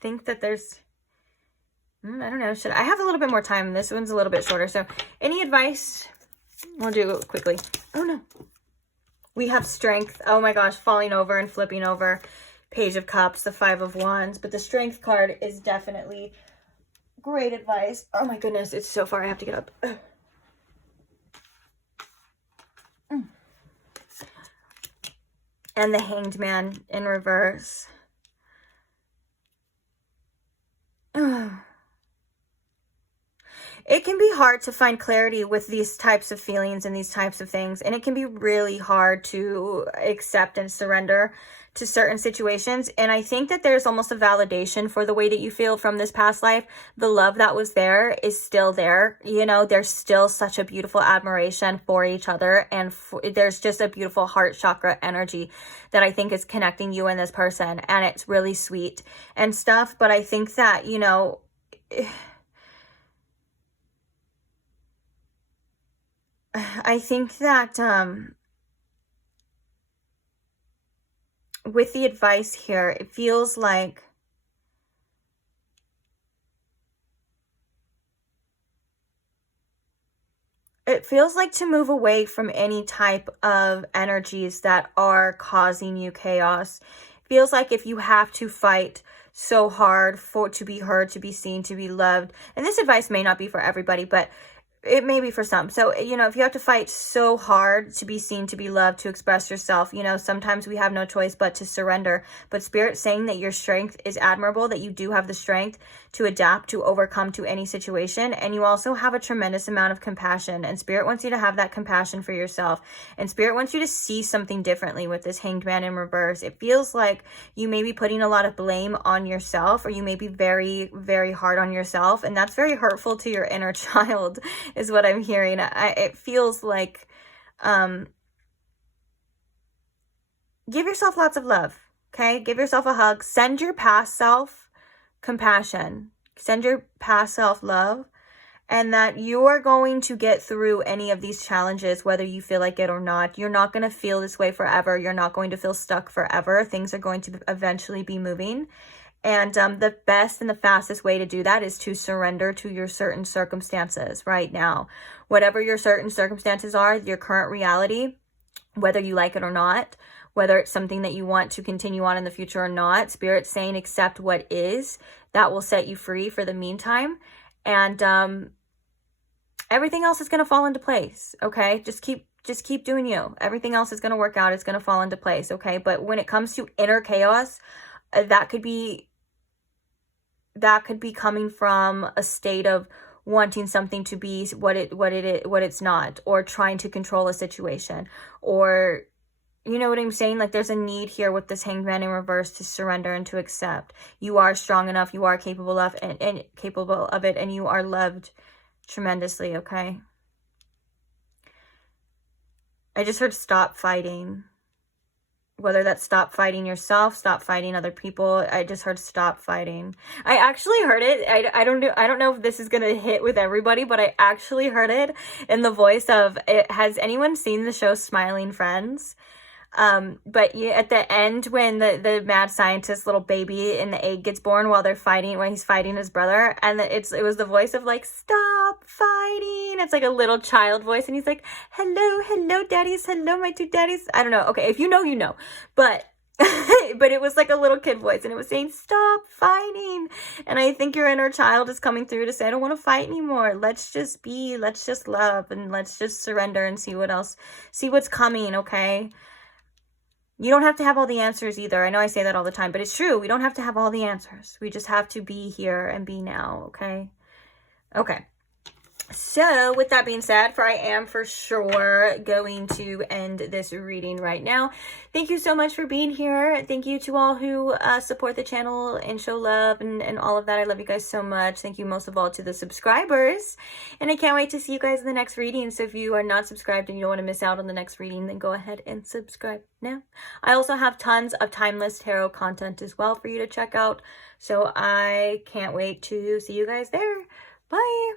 think that there's, I don't know, I have a little bit more time. This one's a little bit shorter. So any advice We'll do it quickly. Oh no. We have Strength. Oh my gosh, falling over and flipping over. Page of Cups, the Five of Wands. But the Strength card is definitely great advice. Oh my goodness, it's so far. I have to get up. And the Hanged Man in reverse. It can be hard to find clarity with these types of feelings and these types of things. And it can be really hard to accept and surrender to certain situations. And I think that there's almost a validation for the way that you feel from this past life. The love that was there is still there. You know, there's still such a beautiful admiration for each other. And there's just a beautiful heart chakra energy that I think is connecting you and this person. And it's really sweet and stuff. But I think that, you know, I think that with the advice here, it feels like to move away from any type of energies that are causing you chaos. It feels like if you have to fight so hard to be heard, to be seen, to be loved, and this advice may not be for everybody, but it may be for some. So, you know, if you have to fight so hard to be seen, to be loved, to express yourself, you know, sometimes we have no choice but to surrender. But Spirit's saying that your strength is admirable, that you do have the strength to adapt, to overcome to any situation. And you also have a tremendous amount of compassion. And Spirit wants you to have that compassion for yourself. And Spirit wants you to see something differently with this Hanged Man in reverse. It feels like you may be putting a lot of blame on yourself, or you may be very, very hard on yourself. And that's very hurtful to your inner child, is what I'm hearing. It feels like give yourself lots of love, okay? Give yourself a hug. Send your past self compassion. Send your past self love, and that you are going to get through any of these challenges, whether you feel like it or not. You're not going to feel this way forever. You're not going to feel stuck forever. Things are going to eventually be moving. And the best and the fastest way to do that is to surrender to your certain circumstances right now. Whatever your certain circumstances are, your current reality, whether you like it or not, whether it's something that you want to continue on in the future or not, Spirit's saying accept what is. That will set you free for the meantime. And everything else is going to fall into place, okay? Just keep doing you. Everything else is going to work out. It's going to fall into place, okay? But when it comes to inner chaos, that could be coming from a state of wanting something to be what it's not, or trying to control a situation, or, you know what I'm saying? Like, there's a need here with this Hanged Man in reverse to surrender and to accept. You are strong enough. You are capable of and capable of it, and you are loved tremendously, okay? I just heard stop fighting. Whether that's stop fighting yourself, stop fighting other people. I just heard stop fighting. I actually heard it. I don't know if this is going to hit with everybody, but I actually heard it in the voice of it. Has anyone seen the show Smiling Friends? But yeah, at the end, when the mad scientist little baby in the egg gets born while he's fighting his brother, and it was the voice of like, stop fighting. It's like a little child voice, and he's like, hello daddies, hello my two daddies. I don't know. Okay, if you know, you know. But but it was like a little kid voice, and it was saying stop fighting. And I think your inner child is coming through to say, I don't want to fight anymore. Let's just be, let's just love, and let's just surrender and see what's coming, okay? You don't have to have all the answers either. I know I say that all the time, but it's true. We don't have to have all the answers. We just have to be here and be now, okay? Okay. So, with that being said, I am for sure going to end this reading right now. Thank you so much for being here. Thank you to all who support the channel and show love and all of that. I love you guys so much. Thank you most of all to the subscribers. And I can't wait to see you guys in the next reading. So if you are not subscribed and you don't want to miss out on the next reading, then go ahead and subscribe now. I also have tons of timeless tarot content as well for you to check out. So I can't wait to see you guys there. Bye.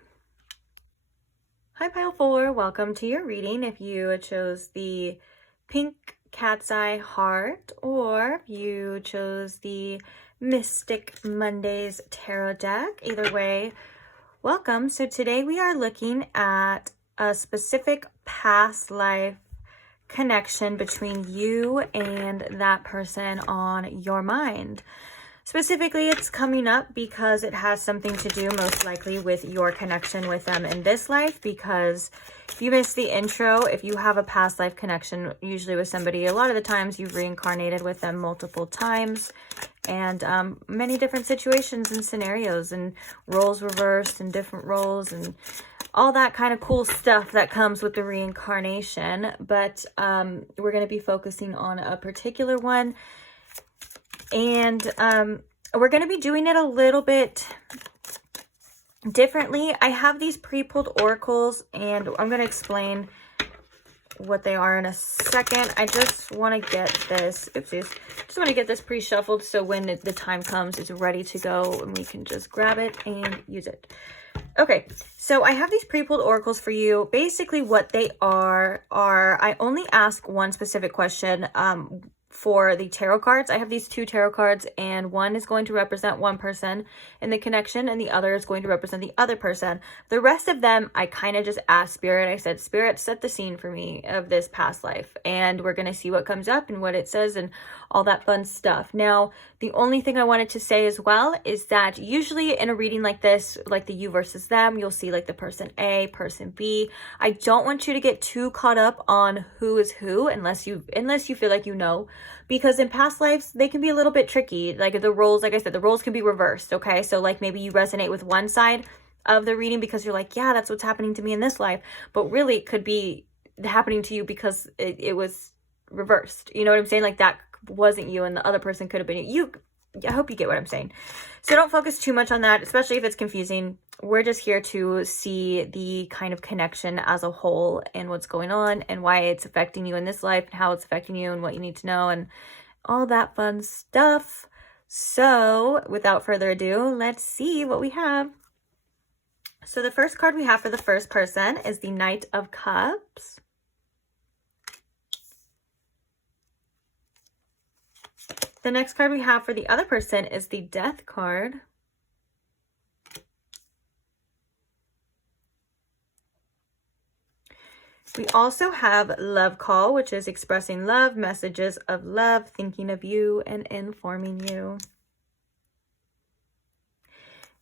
Hi Pile 4, welcome to your reading. If you chose the pink cat's eye heart, or you chose the Mystic Mondays tarot deck, either way, welcome. So today we are looking at a specific past life connection between you and that person on your mind. Specifically, it's coming up because it has something to do most likely with your connection with them in this life, because if you missed the intro, if you have a past life connection, usually with somebody, a lot of the times you've reincarnated with them multiple times, and many different situations and scenarios and roles reversed and different roles and all that kind of cool stuff that comes with the reincarnation. But we're going to be focusing on a particular one. And we're going to be doing it a little bit differently. I have these pre-pulled oracles, and I'm going to explain what they are in a second. I just want to get this, oopsies, just want to get this pre-shuffled so when the time comes, it's ready to go and we can just grab it and use it. Okay, so I have these pre-pulled oracles for you. Basically what they are I only ask one specific question for the tarot cards. I have these 2 tarot cards, and one is going to represent one person in the connection and the other is going to represent the other person. The rest of them, I kind of just asked Spirit. I said, Spirit, set the scene for me of this past life, and we're going to see what comes up and what it says and all that fun stuff. Now, the only thing I wanted to say as well is that usually in a reading like this, like the you versus them, you'll see like the person A, person B. I don't want you to get too caught up on who is who unless you feel like you know, because in past lives, they can be a little bit tricky. Like the roles, like I said, the roles can be reversed, okay? So like maybe you resonate with one side of the reading because you're like, yeah, that's what's happening to me in this life. But really it could be happening to you because it was reversed. You know what I'm saying? Like that wasn't you and the other person could have been you. I hope you get what I'm saying. So don't focus too much on that, especially if it's confusing. We're just here to see the kind of connection as a whole and what's going on and why it's affecting you in this life and how it's affecting you and what you need to know and all that fun stuff. So without further ado, let's see what we have. So the first card we have for the first person is the Knight of Cups. The next card we have for the other person is the Death card. We also have Love Call, which is expressing love, messages of love, thinking of you, and informing you.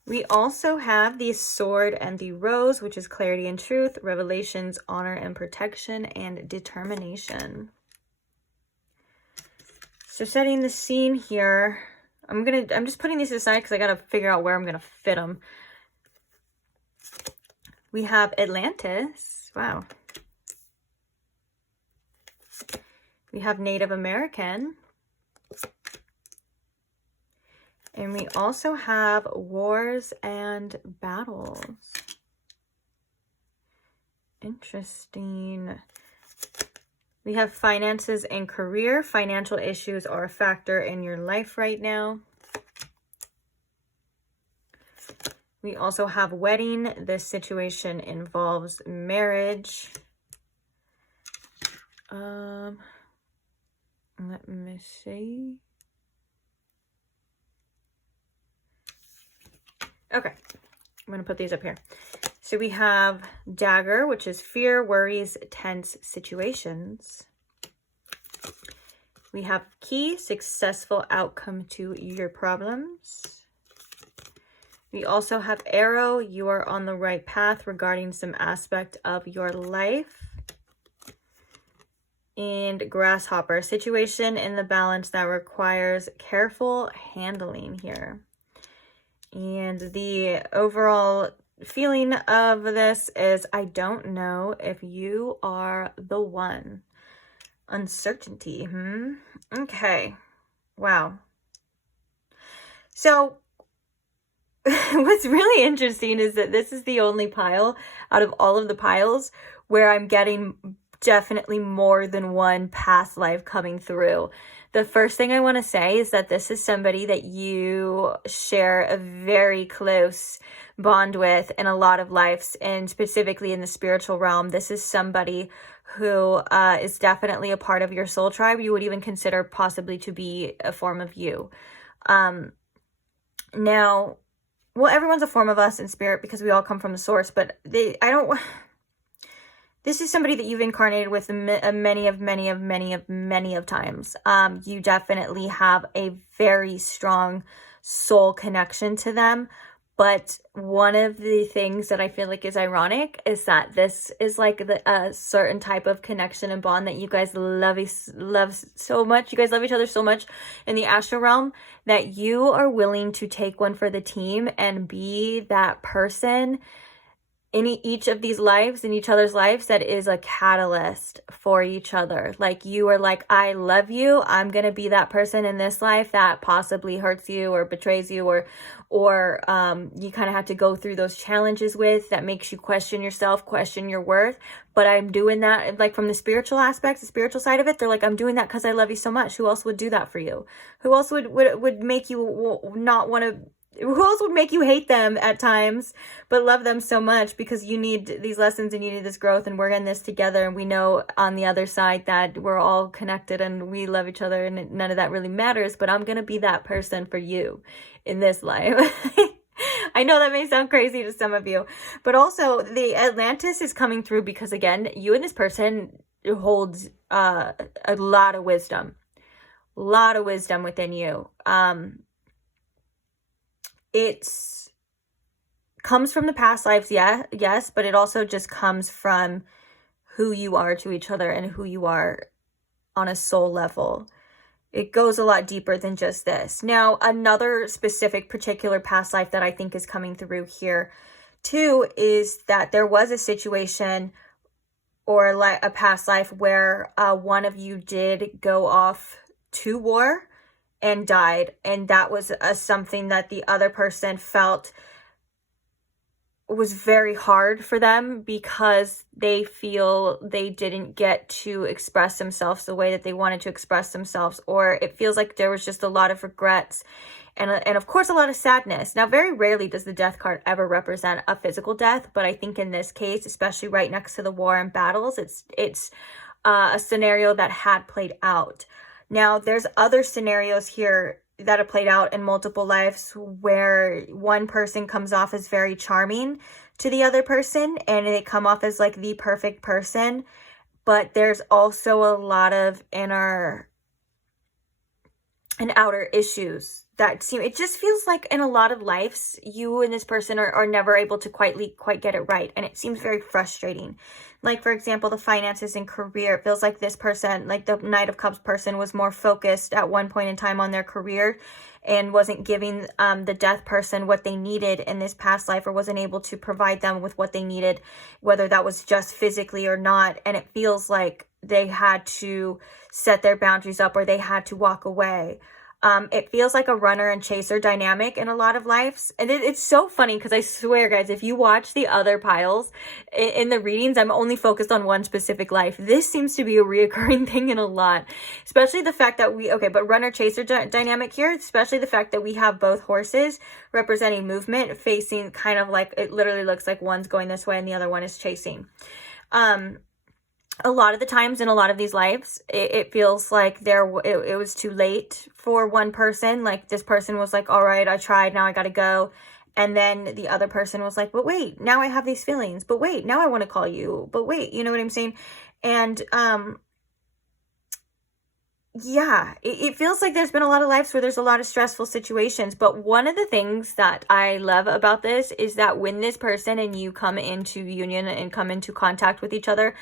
We also have the Sword and the Rose, which is clarity and truth, revelations, honor and protection, and determination. So setting the scene here, I'm just putting these aside because I got to figure out where I'm going to fit them. We have Atlantis. Wow. We have Native American. And we also have Wars and Battles. Interesting. We have finances and career. Financial issues are a factor in your life right now. We also have wedding. This situation involves marriage. Let me see. Okay, I'm going to put these up here. So we have Dagger, which is fear, worries, tense situations. We have Key, successful outcome to your problems. We also have Arrow, you are on the right path regarding some aspect of your life. And Grasshopper, situation in the balance that requires careful handling here. And the overall feeling of this is, I don't know if you are the one. Uncertainty. Okay. Wow. So what's really interesting is that this is the only pile out of all of the piles where I'm getting definitely more than one past life coming through. The first thing I want to say is that this is somebody that you share a very close bond with in a lot of lives, and specifically in the spiritual realm. This is somebody who is definitely a part of your soul tribe. You would even consider possibly to be a form of you. Now, well, everyone's a form of us in spirit because we all come from the source, but this is somebody that you've incarnated with many of times. You definitely have a very strong soul connection to them. But one of the things that I feel like is ironic is that this is like a certain type of connection and bond that you guys love so much. You guys love each other so much in the astral realm that you are willing to take one for the team and be that person in each of these lives, in each other's lives, that is a catalyst for each other. Like, you are like, I love you. I'm going to be that person in this life that possibly hurts you or betrays you, or you kind of have to go through those challenges with, that makes you question yourself, question your worth. But I'm doing that, like, from the spiritual aspects, the spiritual side of it, they're like, I'm doing that because I love you so much. Who else would do that for you? Who else would make you not want to, who else would make you hate them at times, but love them so much because you need these lessons and you need this growth, and we're in this together. And we know on the other side that we're all connected and we love each other, and none of that really matters, but I'm going to be that person for you in this life. I know that may sound crazy to some of you, but also the Atlantis is coming through because, again, you and this person holds a lot of wisdom within you. It's comes from the past lives, yes, but it also just comes from who you are to each other and who you are on a soul level. It goes a lot deeper than just this. Now, another specific particular past life that I think is coming through here too is that there was a situation or like a past life where one of you did go off to war and died, and that was something that the other person felt was very hard for them because they feel they didn't get to express themselves the way that they wanted to express themselves, or it feels like there was just a lot of regrets and of course a lot of sadness. Now, very rarely does the death card ever represent a physical death, but I think in this case, especially right next to the war and battles, it's a scenario that had played out. Now, there's other scenarios here that have played out in multiple lives where one person comes off as very charming to the other person and they come off as like the perfect person, but there's also a lot of inner and outer issues that seem, it just feels like in a lot of lives, you and this person are never able to quite get it right. And it seems very frustrating. Like, for example, the finances and career, it feels like this person, like the Knight of Cups person, was more focused at one point in time on their career and wasn't giving the death person what they needed in this past life, or wasn't able to provide them with what they needed, whether that was just physically or not. And it feels like they had to set their boundaries up, or they had to walk away. It feels like a runner and chaser dynamic in a lot of lives. And it's so funny because I swear, guys, if you watch the other piles in the readings, I'm only focused on one specific life. This seems to be a reoccurring thing in a lot, especially the fact that but runner chaser dynamic here, especially the fact that we have both horses representing movement facing kind of like, it literally looks like one's going this way and the other one is chasing. A lot of the times in a lot of these lives, it feels like it was too late for one person. Like, this person was like, all right, I tried, now I gotta go. And then the other person was like, but wait, now I have these feelings. But wait, now I want to call you. But wait, you know what I'm saying? And yeah, it feels like there's been a lot of lives where there's a lot of stressful situations. But one of the things that I love about this is that when this person and you come into union and come into contact with each other,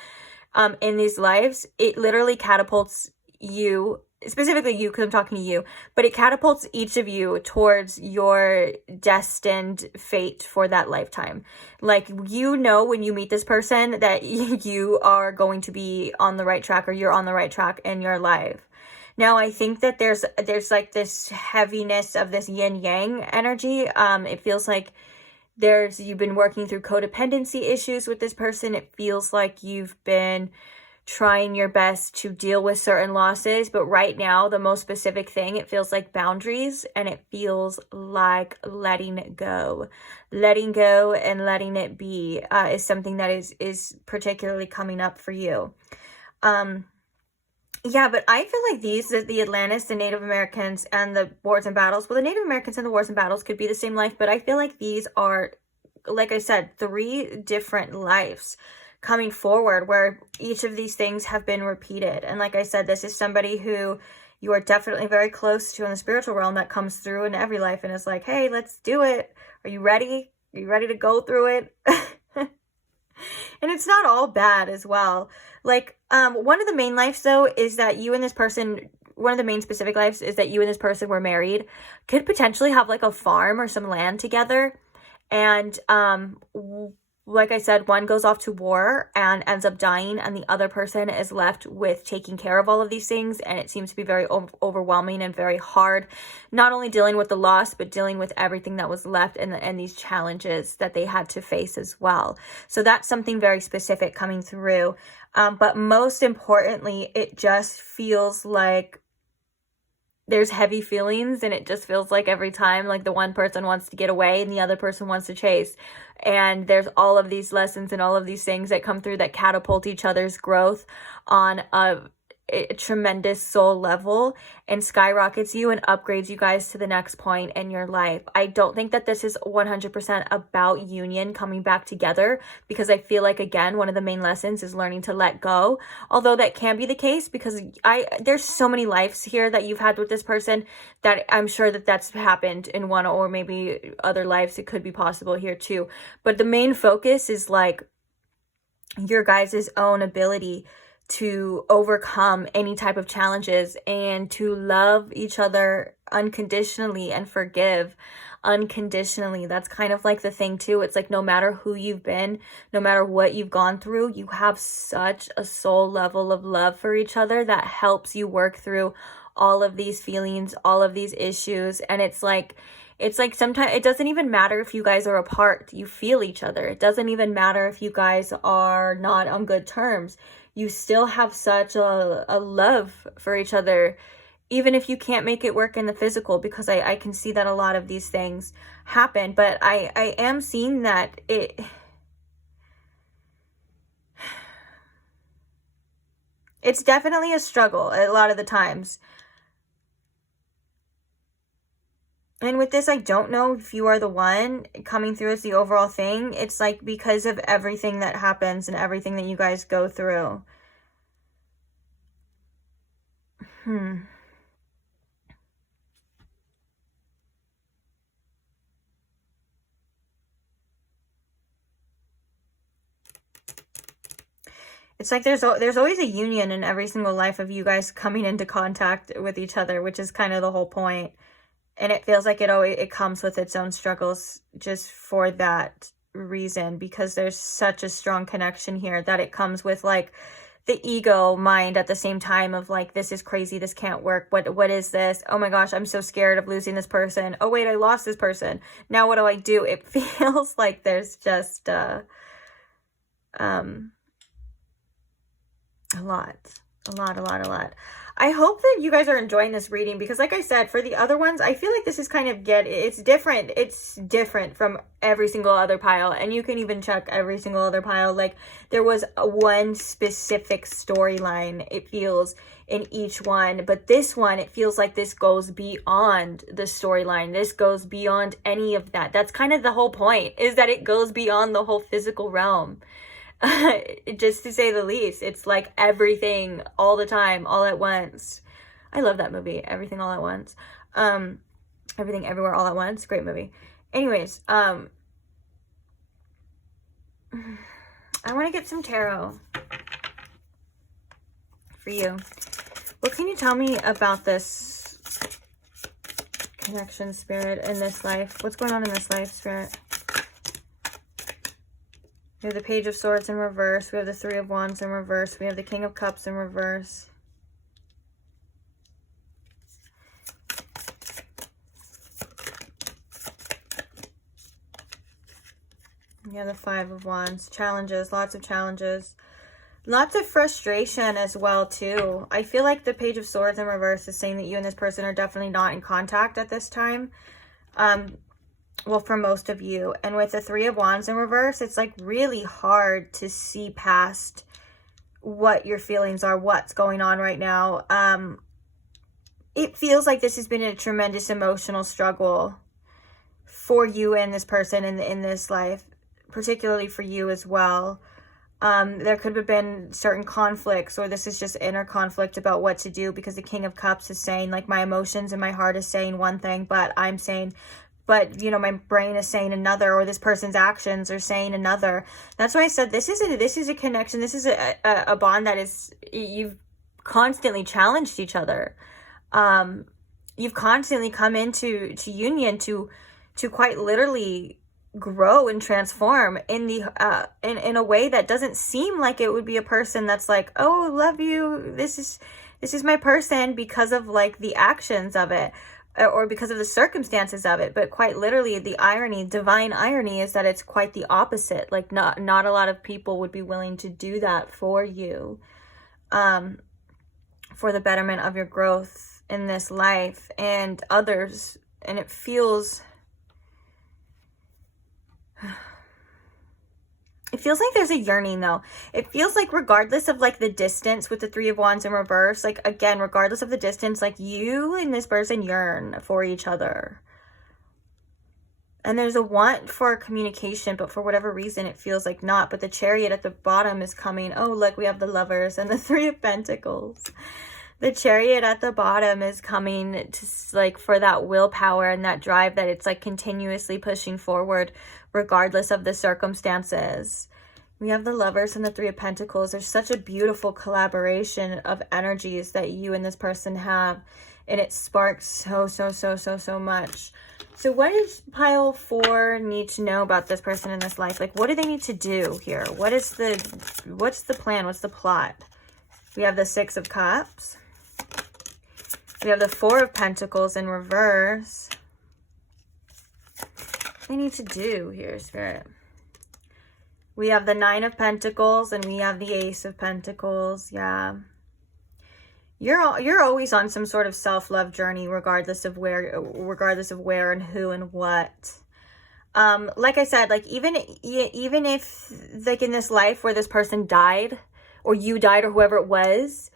in these lives, it literally catapults you, specifically you, because I'm talking to you, but it catapults each of you towards your destined fate for that lifetime. Like, you know, when you meet this person that you are going to be on the right track, or you're on the right track in your life. Now, I think that there's like this heaviness of this yin yang energy. It feels like you've been working through codependency issues with this person. It feels like you've been trying your best to deal with certain losses, but right now, the most specific thing, it feels like boundaries, and it feels like letting go and letting it be is something that is particularly coming up for you. Yeah, but I feel like the Atlantis, the Native Americans, and the Wars and Battles, well, the Native Americans and the Wars and Battles could be the same life, but I feel like these are, like I said, 3 different lives coming forward where each of these things have been repeated. And like I said, this is somebody who you are definitely very close to in the spiritual realm that comes through in every life and is like, hey, let's do it. Are you ready? Are you ready to go through it? And it's not all bad as well. Like, one of the main lives, though, is that you and this person, one of the main specific lives is that you and this person were married, could potentially have like a farm or some land together. And like I said, one goes off to war and ends up dying, and the other person is left with taking care of all of these things. And it seems to be very overwhelming and very hard, not only dealing with the loss, but dealing with everything that was left and these challenges that they had to face as well. So that's something very specific coming through. But most importantly, it just feels like there's heavy feelings, and it just feels like every time, like the one person wants to get away and the other person wants to chase. And there's all of these lessons and all of these things that come through that catapult each other's growth on a tremendous soul level and skyrockets you and upgrades you guys to the next point in your life. I don't think that this is 100% about union coming back together, because I feel like, again, one of the main lessons is learning to let go. Although that can be the case, because there's so many lives here that you've had with this person that I'm sure that that's happened in one, or maybe other lives. It could be possible here too. But the main focus is like your guys' own ability to overcome any type of challenges and to love each other unconditionally and forgive unconditionally. That's kind of like the thing too. It's like, no matter who you've been, no matter what you've gone through, you have such a soul level of love for each other that helps you work through all of these feelings, all of these issues. And it's like sometimes it doesn't even matter if you guys are apart. You feel each other. It doesn't even matter if you guys are not on good terms. You still have such a love for each other, even if you can't make it work in the physical, because I can see that a lot of these things happen. But I am seeing that it's definitely a struggle a lot of the times. And with this, I don't know if you are the one coming through as the overall thing. It's like because of everything that happens and everything that you guys go through. It's like there's always a union in every single life of you guys coming into contact with each other, which is kind of the whole point. And it feels like it comes with its own struggles just for that reason, because there's such a strong connection here that it comes with like the ego mind at the same time of like, this is crazy, this can't work, what is this? Oh my gosh, I'm so scared of losing this person. Oh wait, I lost this person. Now what do I do? It feels like there's just a lot. I hope that you guys are enjoying this reading, because like I said, for the other ones, I feel like this is kind of it's different from every single other pile. And you can even check every single other pile. Like there was one specific storyline, it feels, in each one, but this one, it feels like this goes beyond the storyline. This goes beyond any of that. That's kind of the whole point, is that it goes beyond the whole physical realm. Just to say the least. It's like everything all the time, all at once. I love that movie, Everything All at Once. Everything Everywhere All at Once. Great movie. Anyways, I want to get some tarot for you. What can you tell me about this connection, Spirit, in this life? What's going on in this life, Spirit? We have the Page of Swords in reverse. We have the Three of Wands in reverse. We have the King of Cups in reverse. We have the Five of Wands. Challenges, lots of challenges. Lots of frustration as well, too. I feel like the Page of Swords in reverse is saying that you and this person are definitely not in contact at this time. Well, for most of you. And with the Three of Wands in reverse, it's like really hard to see past what your feelings are, what's going on right now. It feels like this has been a tremendous emotional struggle for you and this person in this life, particularly for you as well. There could have been certain conflicts, or this is just inner conflict about what to do, because the King of Cups is saying, like, my emotions and my heart is saying one thing, but I'm saying, but, you know, my brain is saying another, or this person's actions are saying another. That's why I said this is a connection. This is a bond that is, you've constantly challenged each other. You've constantly come into union to quite literally grow and transform in the in a way that doesn't seem like it would be a person that's like, oh, love you, this is my person, because of like the actions of it, or because of the circumstances of it. But quite literally, the irony, divine irony, is that it's quite the opposite. Like, not a lot of people would be willing to do that for you, for the betterment of your growth in this life and others. And it feels like there's a yearning, though. It feels like, regardless of like the distance with the Three of Wands in reverse, like, again, regardless of the distance, like, you and this person yearn for each other. And there's a want for communication, but for whatever reason, it feels like not. But the Chariot at the bottom is coming. Oh, look, we have the Lovers and the Three of Pentacles. The Chariot at the bottom is coming to, like, for that willpower and that drive that it's like continuously pushing forward regardless of the circumstances. We have the Lovers and the Three of Pentacles. There's such a beautiful collaboration of energies that you and this person have, and it sparks so much. So what does pile 4 need to know about this person in this life? Like, what do they need to do here? What's the plan? What's the plot? We have the Six of Cups. We have the Four of Pentacles in reverse. What do they need to do here, Spirit? We have the Nine of Pentacles and we have the Ace of Pentacles. Yeah. You're always on some sort of self-love journey, regardless of where and who and what. Like I said, like, even if, like, in this life where this person died, or you died, or whoever it was,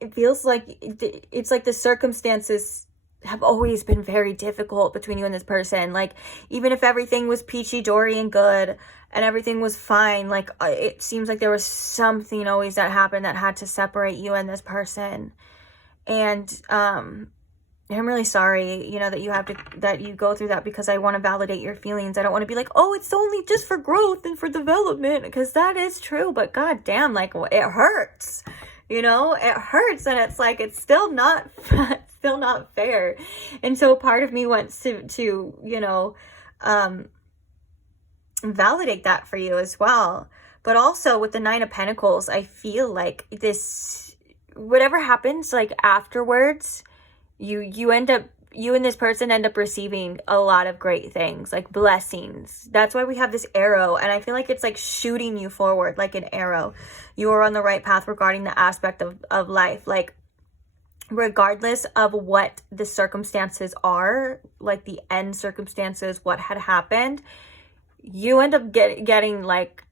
it feels like it's like the circumstances have always been very difficult between you and this person. Like, even if everything was peachy dory and good and everything was fine, like, it seems like there was something always that happened that had to separate you and this person. And I'm really sorry, you know, that you go through that, because I want to validate your feelings. I don't want to be like, oh, it's only just for growth and for development, because that is true, but god damn, like, it hurts. You know, it hurts, and it's like, it's still not fair. And so part of me wants to you know, validate that for you as well. But also with the Nine of Pentacles, I feel like this, whatever happens, like, afterwards, you end up, you and this person end up receiving a lot of great things, like blessings. That's why we have this arrow, and I feel like it's like shooting you forward like an arrow. You are on the right path regarding the aspect of life. Like, regardless of what the circumstances are, like the end circumstances, what had happened, you end up getting like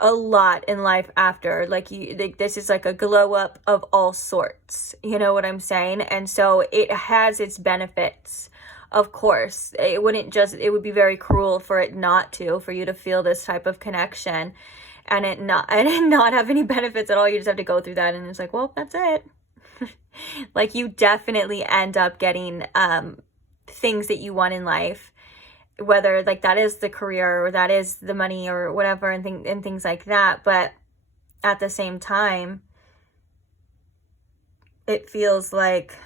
a lot in life after. Like, this is like a glow up of all sorts, you know what I'm saying? And so it has its benefits. Of course, it would be very cruel for it not to, for you to feel this type of connection and it not have any benefits at all. You just have to go through that, and it's like, well, that's it. Like, you definitely end up getting things that you want in life, whether like that is the career or that is the money or whatever, and things like that. But at the same time, it feels like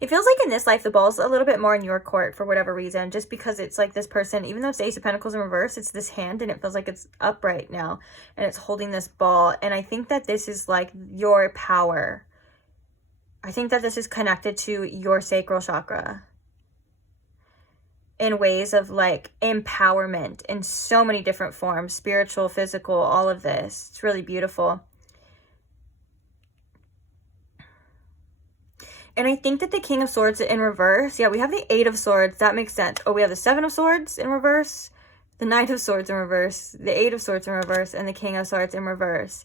it feels like in this life the ball's a little bit more in your court for whatever reason, just because it's like this person, even though it's Ace of Pentacles in reverse, it's this hand, and it feels like it's upright now and it's holding this ball. And I think that this is like your power. I think that this is connected to your sacral chakra in ways of like empowerment in so many different forms, spiritual, physical, all of this. It's really beautiful. And I think that the King of Swords in reverse, yeah, we have the Eight of Swords. That makes sense. Oh, we have the Seven of Swords in reverse, the Knight of Swords in reverse, the Eight of Swords in reverse, and the King of Swords in reverse.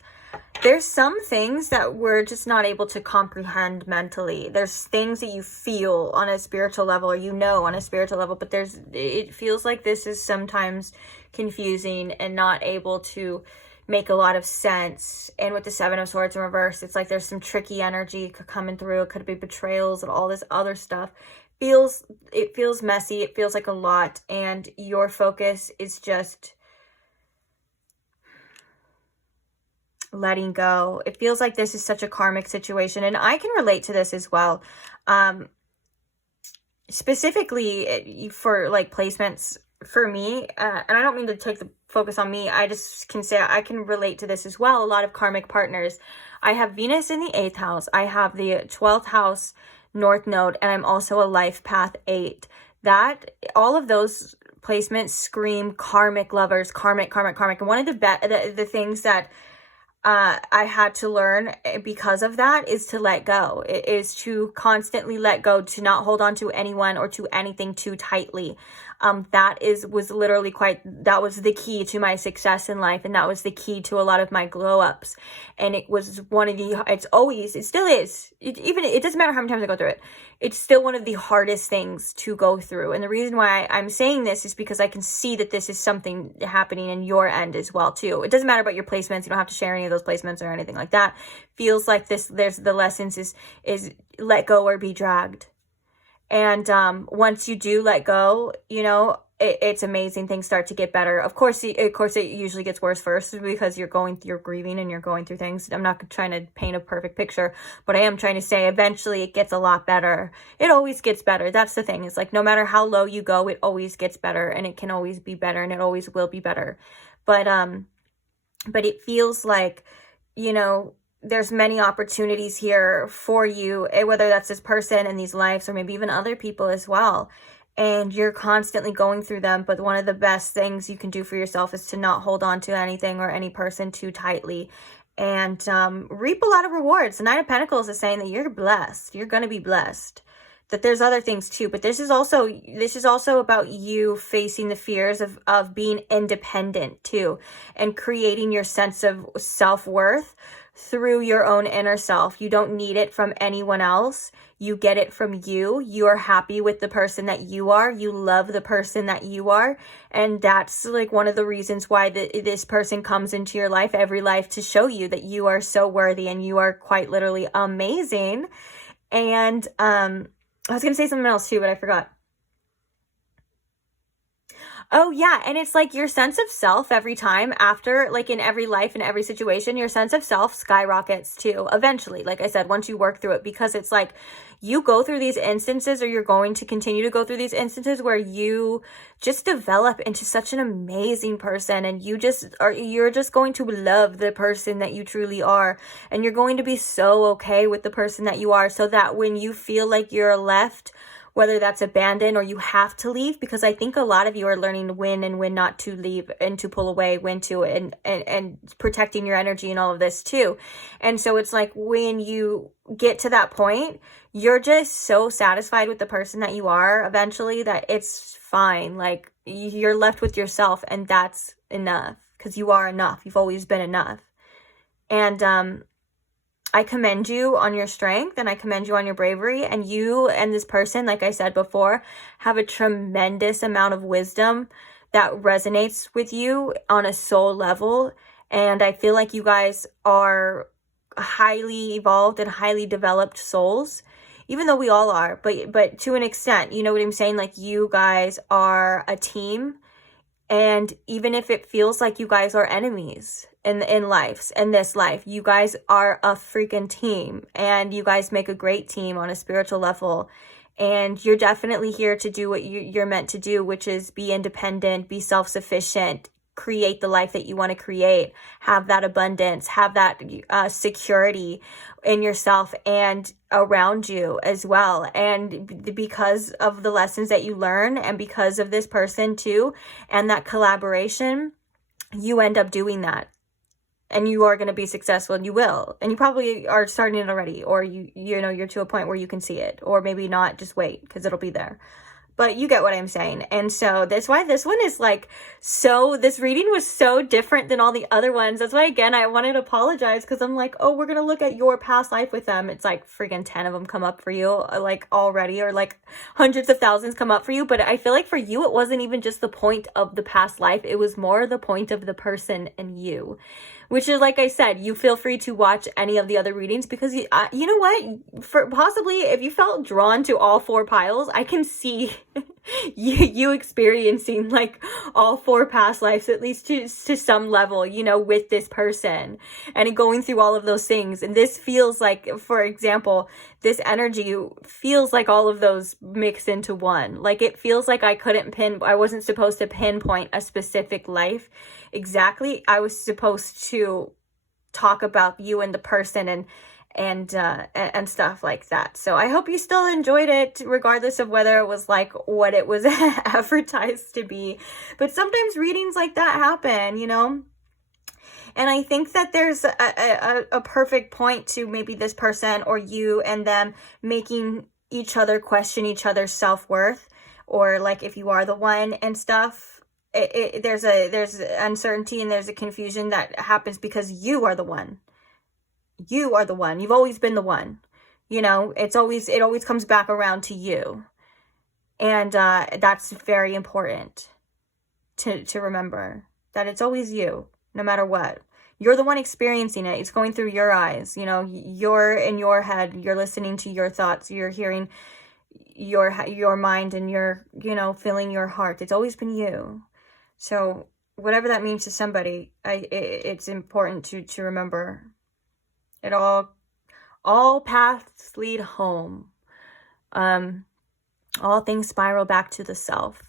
There's some things that we're just not able to comprehend mentally. There's things that you feel on a spiritual level, or you know on a spiritual level, but it feels like this is sometimes confusing and not able to make a lot of sense. And with the Seven of Swords in reverse, it's like there's some tricky energy coming through. It could be betrayals and all this other stuff. It feels messy. It feels like a lot, and your focus is just letting go. It feels like this is such a karmic situation, and I can relate to this as well. Specifically for like placements for me, and I don't mean to take the focus on me. I just can say I can relate to this as well. A lot of karmic partners. I have Venus in the 8th house. I have the 12th house North Node, and I'm also a life path 8. That all of those placements scream karmic lovers, karmic. And one of the things that I had to learn because of that is to let go. It is to constantly let go, to not hold on to anyone or to anything too tightly. That was the key to my success in life, and that was the key to a lot of my glow ups. And it was it still is. It doesn't matter how many times I go through it. It's still one of the hardest things to go through. And the reason why I'm saying this is because I can see that this is something happening in your end as well too. It doesn't matter about your placements. You don't have to share any of those placements or anything like that. Feels like there's the lessons is let go or be dragged. And once you do let go, it's amazing. Things start to get better. Of course, it usually gets worse first because you're grieving and you're going through things. I'm not trying to paint a perfect picture, but I am trying to say eventually it gets a lot better. It always gets better. That's the thing. It's like no matter how low you go, it always gets better, and it can always be better, and it always will be better. But it feels like, there's many opportunities here for you, whether that's this person and these lives, or maybe even other people as well. And you're constantly going through them. But one of the best things you can do for yourself is to not hold on to anything or any person too tightly, and reap a lot of rewards. The Nine of Pentacles is saying that you're blessed. You're going to be blessed. That there's other things too, but this is also about you facing the fears of being independent too, and creating your sense of self-worth through your own inner self. You don't need it from anyone else. You get it from you. You are happy with the person that you are. You love the person that you are. And that's like one of the reasons why this person comes into your life, every life, to show you that you are so worthy and you are quite literally amazing. And I was going to say something else too, but I forgot. Oh yeah, and it's like your sense of self every time after, like in every life, in every situation, your sense of self skyrockets too, eventually, like I said, once you work through it, because it's like you go through these instances, or you're going to continue to go through these instances where you just develop into such an amazing person, and you're just going to love the person that you truly are, and you're going to be so okay with the person that you are, so that when you feel like you're left, whether that's abandoned or you have to leave, because I think a lot of you are learning when and when not to leave, and to pull away, when to, and protecting your energy and all of this too. And so it's like when you get to that point, you're just so satisfied with the person that you are eventually that it's fine. Like you're left with yourself, and that's enough, because you are enough. You've always been enough. And I commend you on your strength, and I commend you on your bravery, and you and this person, like I said before, have a tremendous amount of wisdom that resonates with you on a soul level. And I feel like you guys are highly evolved and highly developed souls, even though we all are, but to an extent, you know what I'm saying? Like you guys are a team. And even if it feels like you guys are enemies in this life, you guys are a freaking team, and you guys make a great team on a spiritual level. And you're definitely here to do what you're meant to do, which is be independent, be self-sufficient, create the life that you want to create, have that abundance, have that security in yourself and around you as well. And because of the lessons that you learn, and because of this person too, and that collaboration, you end up doing that, and you are going to be successful, and you will, and you probably are starting it already, or you're to a point where you can see it, or maybe not, just wait, because it'll be there. but you get what I'm saying. And so that's why this one is like, so this reading was so different than all the other ones. That's why, again, I wanted to apologize, because I'm like, oh, we're going to look at your past life with them. It's like friggin' 10 of them come up for you, like already, or like hundreds of thousands come up for you. But I feel like for you, it wasn't even just the point of the past life. It was more the point of the person and you. Which is, like I said, you feel free to watch any of the other readings, because you know what, for possibly if you felt drawn to all 4 piles, I can see you experiencing like all 4 past lives, at least to some level, you know, with this person, and going through all of those things. And this feels like, for example, this energy feels like all of those mixed into one. Like, it feels like I wasn't supposed to pinpoint a specific life exactly. I was supposed to talk about you and the person and stuff like that. So I hope you still enjoyed it, regardless of whether it was like what it was advertised to be. But sometimes readings like that happen, you know. And I think that there's a perfect point to maybe this person or you and them making each other question each other's self-worth, or like if you are the one and stuff. There's uncertainty and there's a confusion that happens because you are the one. You are the one. You've always been the one. You know, it always comes back around to you. And that's very important to remember, that it's always you, no matter what. You're the one experiencing it. It's going through your eyes. You know, you're in your head. You're listening to your thoughts. You're hearing your mind, and you're, you know, feeling your heart. It's always been you. So whatever that means to somebody, it's important to remember. It all paths lead home. All things spiral back to the self.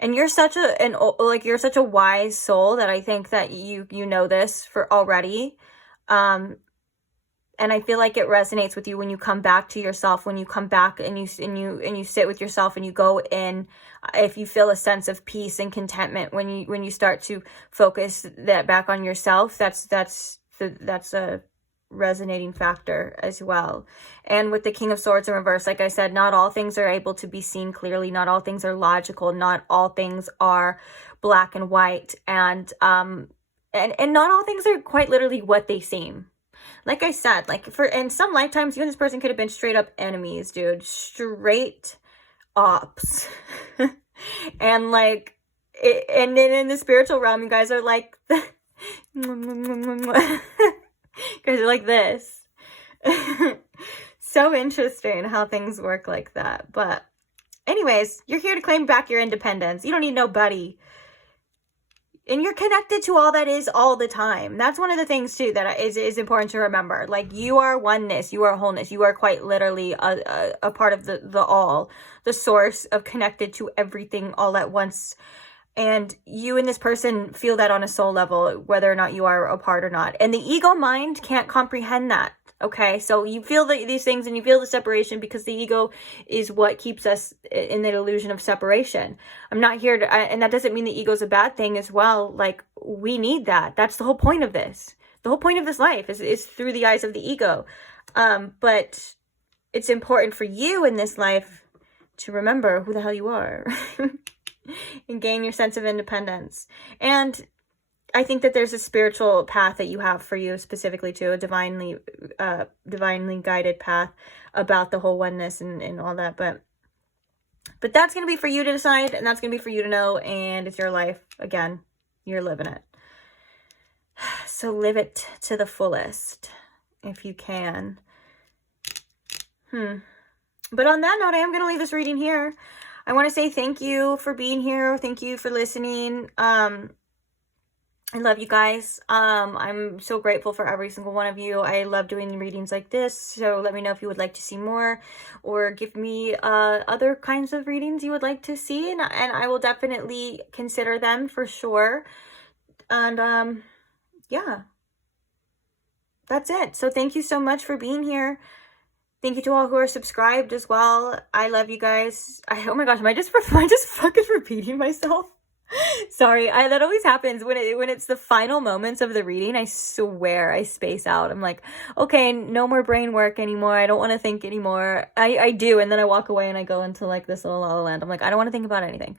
And you're such a wise soul that I think that you know this for already. And I feel like it resonates with you when you come back to yourself, when you come back and you sit with yourself and you go in. If you feel a sense of peace and contentment when you start to focus that back on yourself, that's a resonating factor as well. And with the King of Swords in reverse, like I said, not all things are able to be seen clearly. Not all things are logical. Not all things are black and white. And not all things are quite literally what they seem. Like I said, like in some lifetimes, you and this person could have been straight up enemies, dude. Straight ops. And like, and then in the spiritual realm, you guys are like, you guys are like this. So interesting how things work like that. But anyways, you're here to claim back your independence. You don't need nobody. And you're connected to all that is all the time. That's one of the things too that is important to remember. Like, you are oneness, you are wholeness, you are quite literally a part of the all, the source of connected to everything all at once. And you and this person feel that on a soul level, whether or not you are apart or not. And the ego mind can't comprehend that. Okay, so you feel these things and you feel the separation because the ego is what keeps us in the illusion of separation. I'm not here to, and that doesn't mean the ego is a bad thing as well. Like, we need that. That's the whole point of this. The whole point of this life is through the eyes of the ego. But it's important for you in this life to remember who the hell you are and gain your sense of independence. And I think that there's a spiritual path that you have for you specifically too, a divinely guided path about the whole oneness and all that. But that's going to be for you to decide, and that's going to be for you to know, and it's your life. Again, you're living it. So live it to the fullest if you can. But on that note, I am going to leave this reading here. I want to say thank you for being here. Thank you for listening. I love you guys. I'm so grateful for every single one of you. I love doing readings like this. So let me know if you would like to see more, or give me other kinds of readings you would like to see. And I will definitely consider them for sure. And yeah, that's it. So thank you so much for being here. Thank you to all who are subscribed as well. I love you guys. Oh my gosh, am I just fucking repeating myself? Sorry, that always happens when it's the final moments of the reading. I swear I space out. I'm like, okay, no more brain work anymore. I don't want to think anymore. I do, and then I walk away and I go into like this little la la land. I'm like, I don't want to think about anything.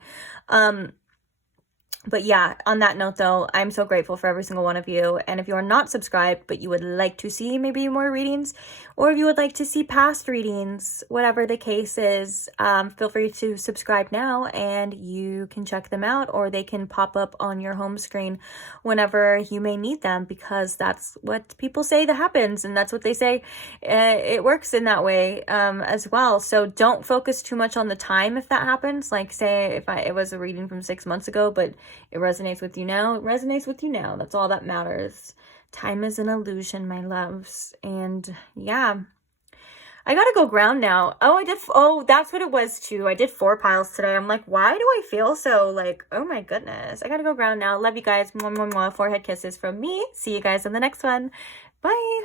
But yeah, on that note though, I'm so grateful for every single one of you. And if you are not subscribed, but you would like to see maybe more readings, or if you would like to see past readings, whatever the case is, feel free to subscribe now and you can check them out, or they can pop up on your home screen whenever you may need them, because that's what people say that happens. And that's what they say. It works in that way as well. So don't focus too much on the time if that happens. Like say if it was a reading from 6 months ago, but it resonates with you now, it resonates with you now. That's all that matters. Time is an illusion, my loves. And yeah, I gotta go ground now. Oh, that's what it was too. I did 4 piles today. I'm like, why do I feel so like, oh my goodness. I gotta go ground now. Love you guys. Mwah, mwah, mwah. Forehead kisses from me. See you guys in the next one. Bye.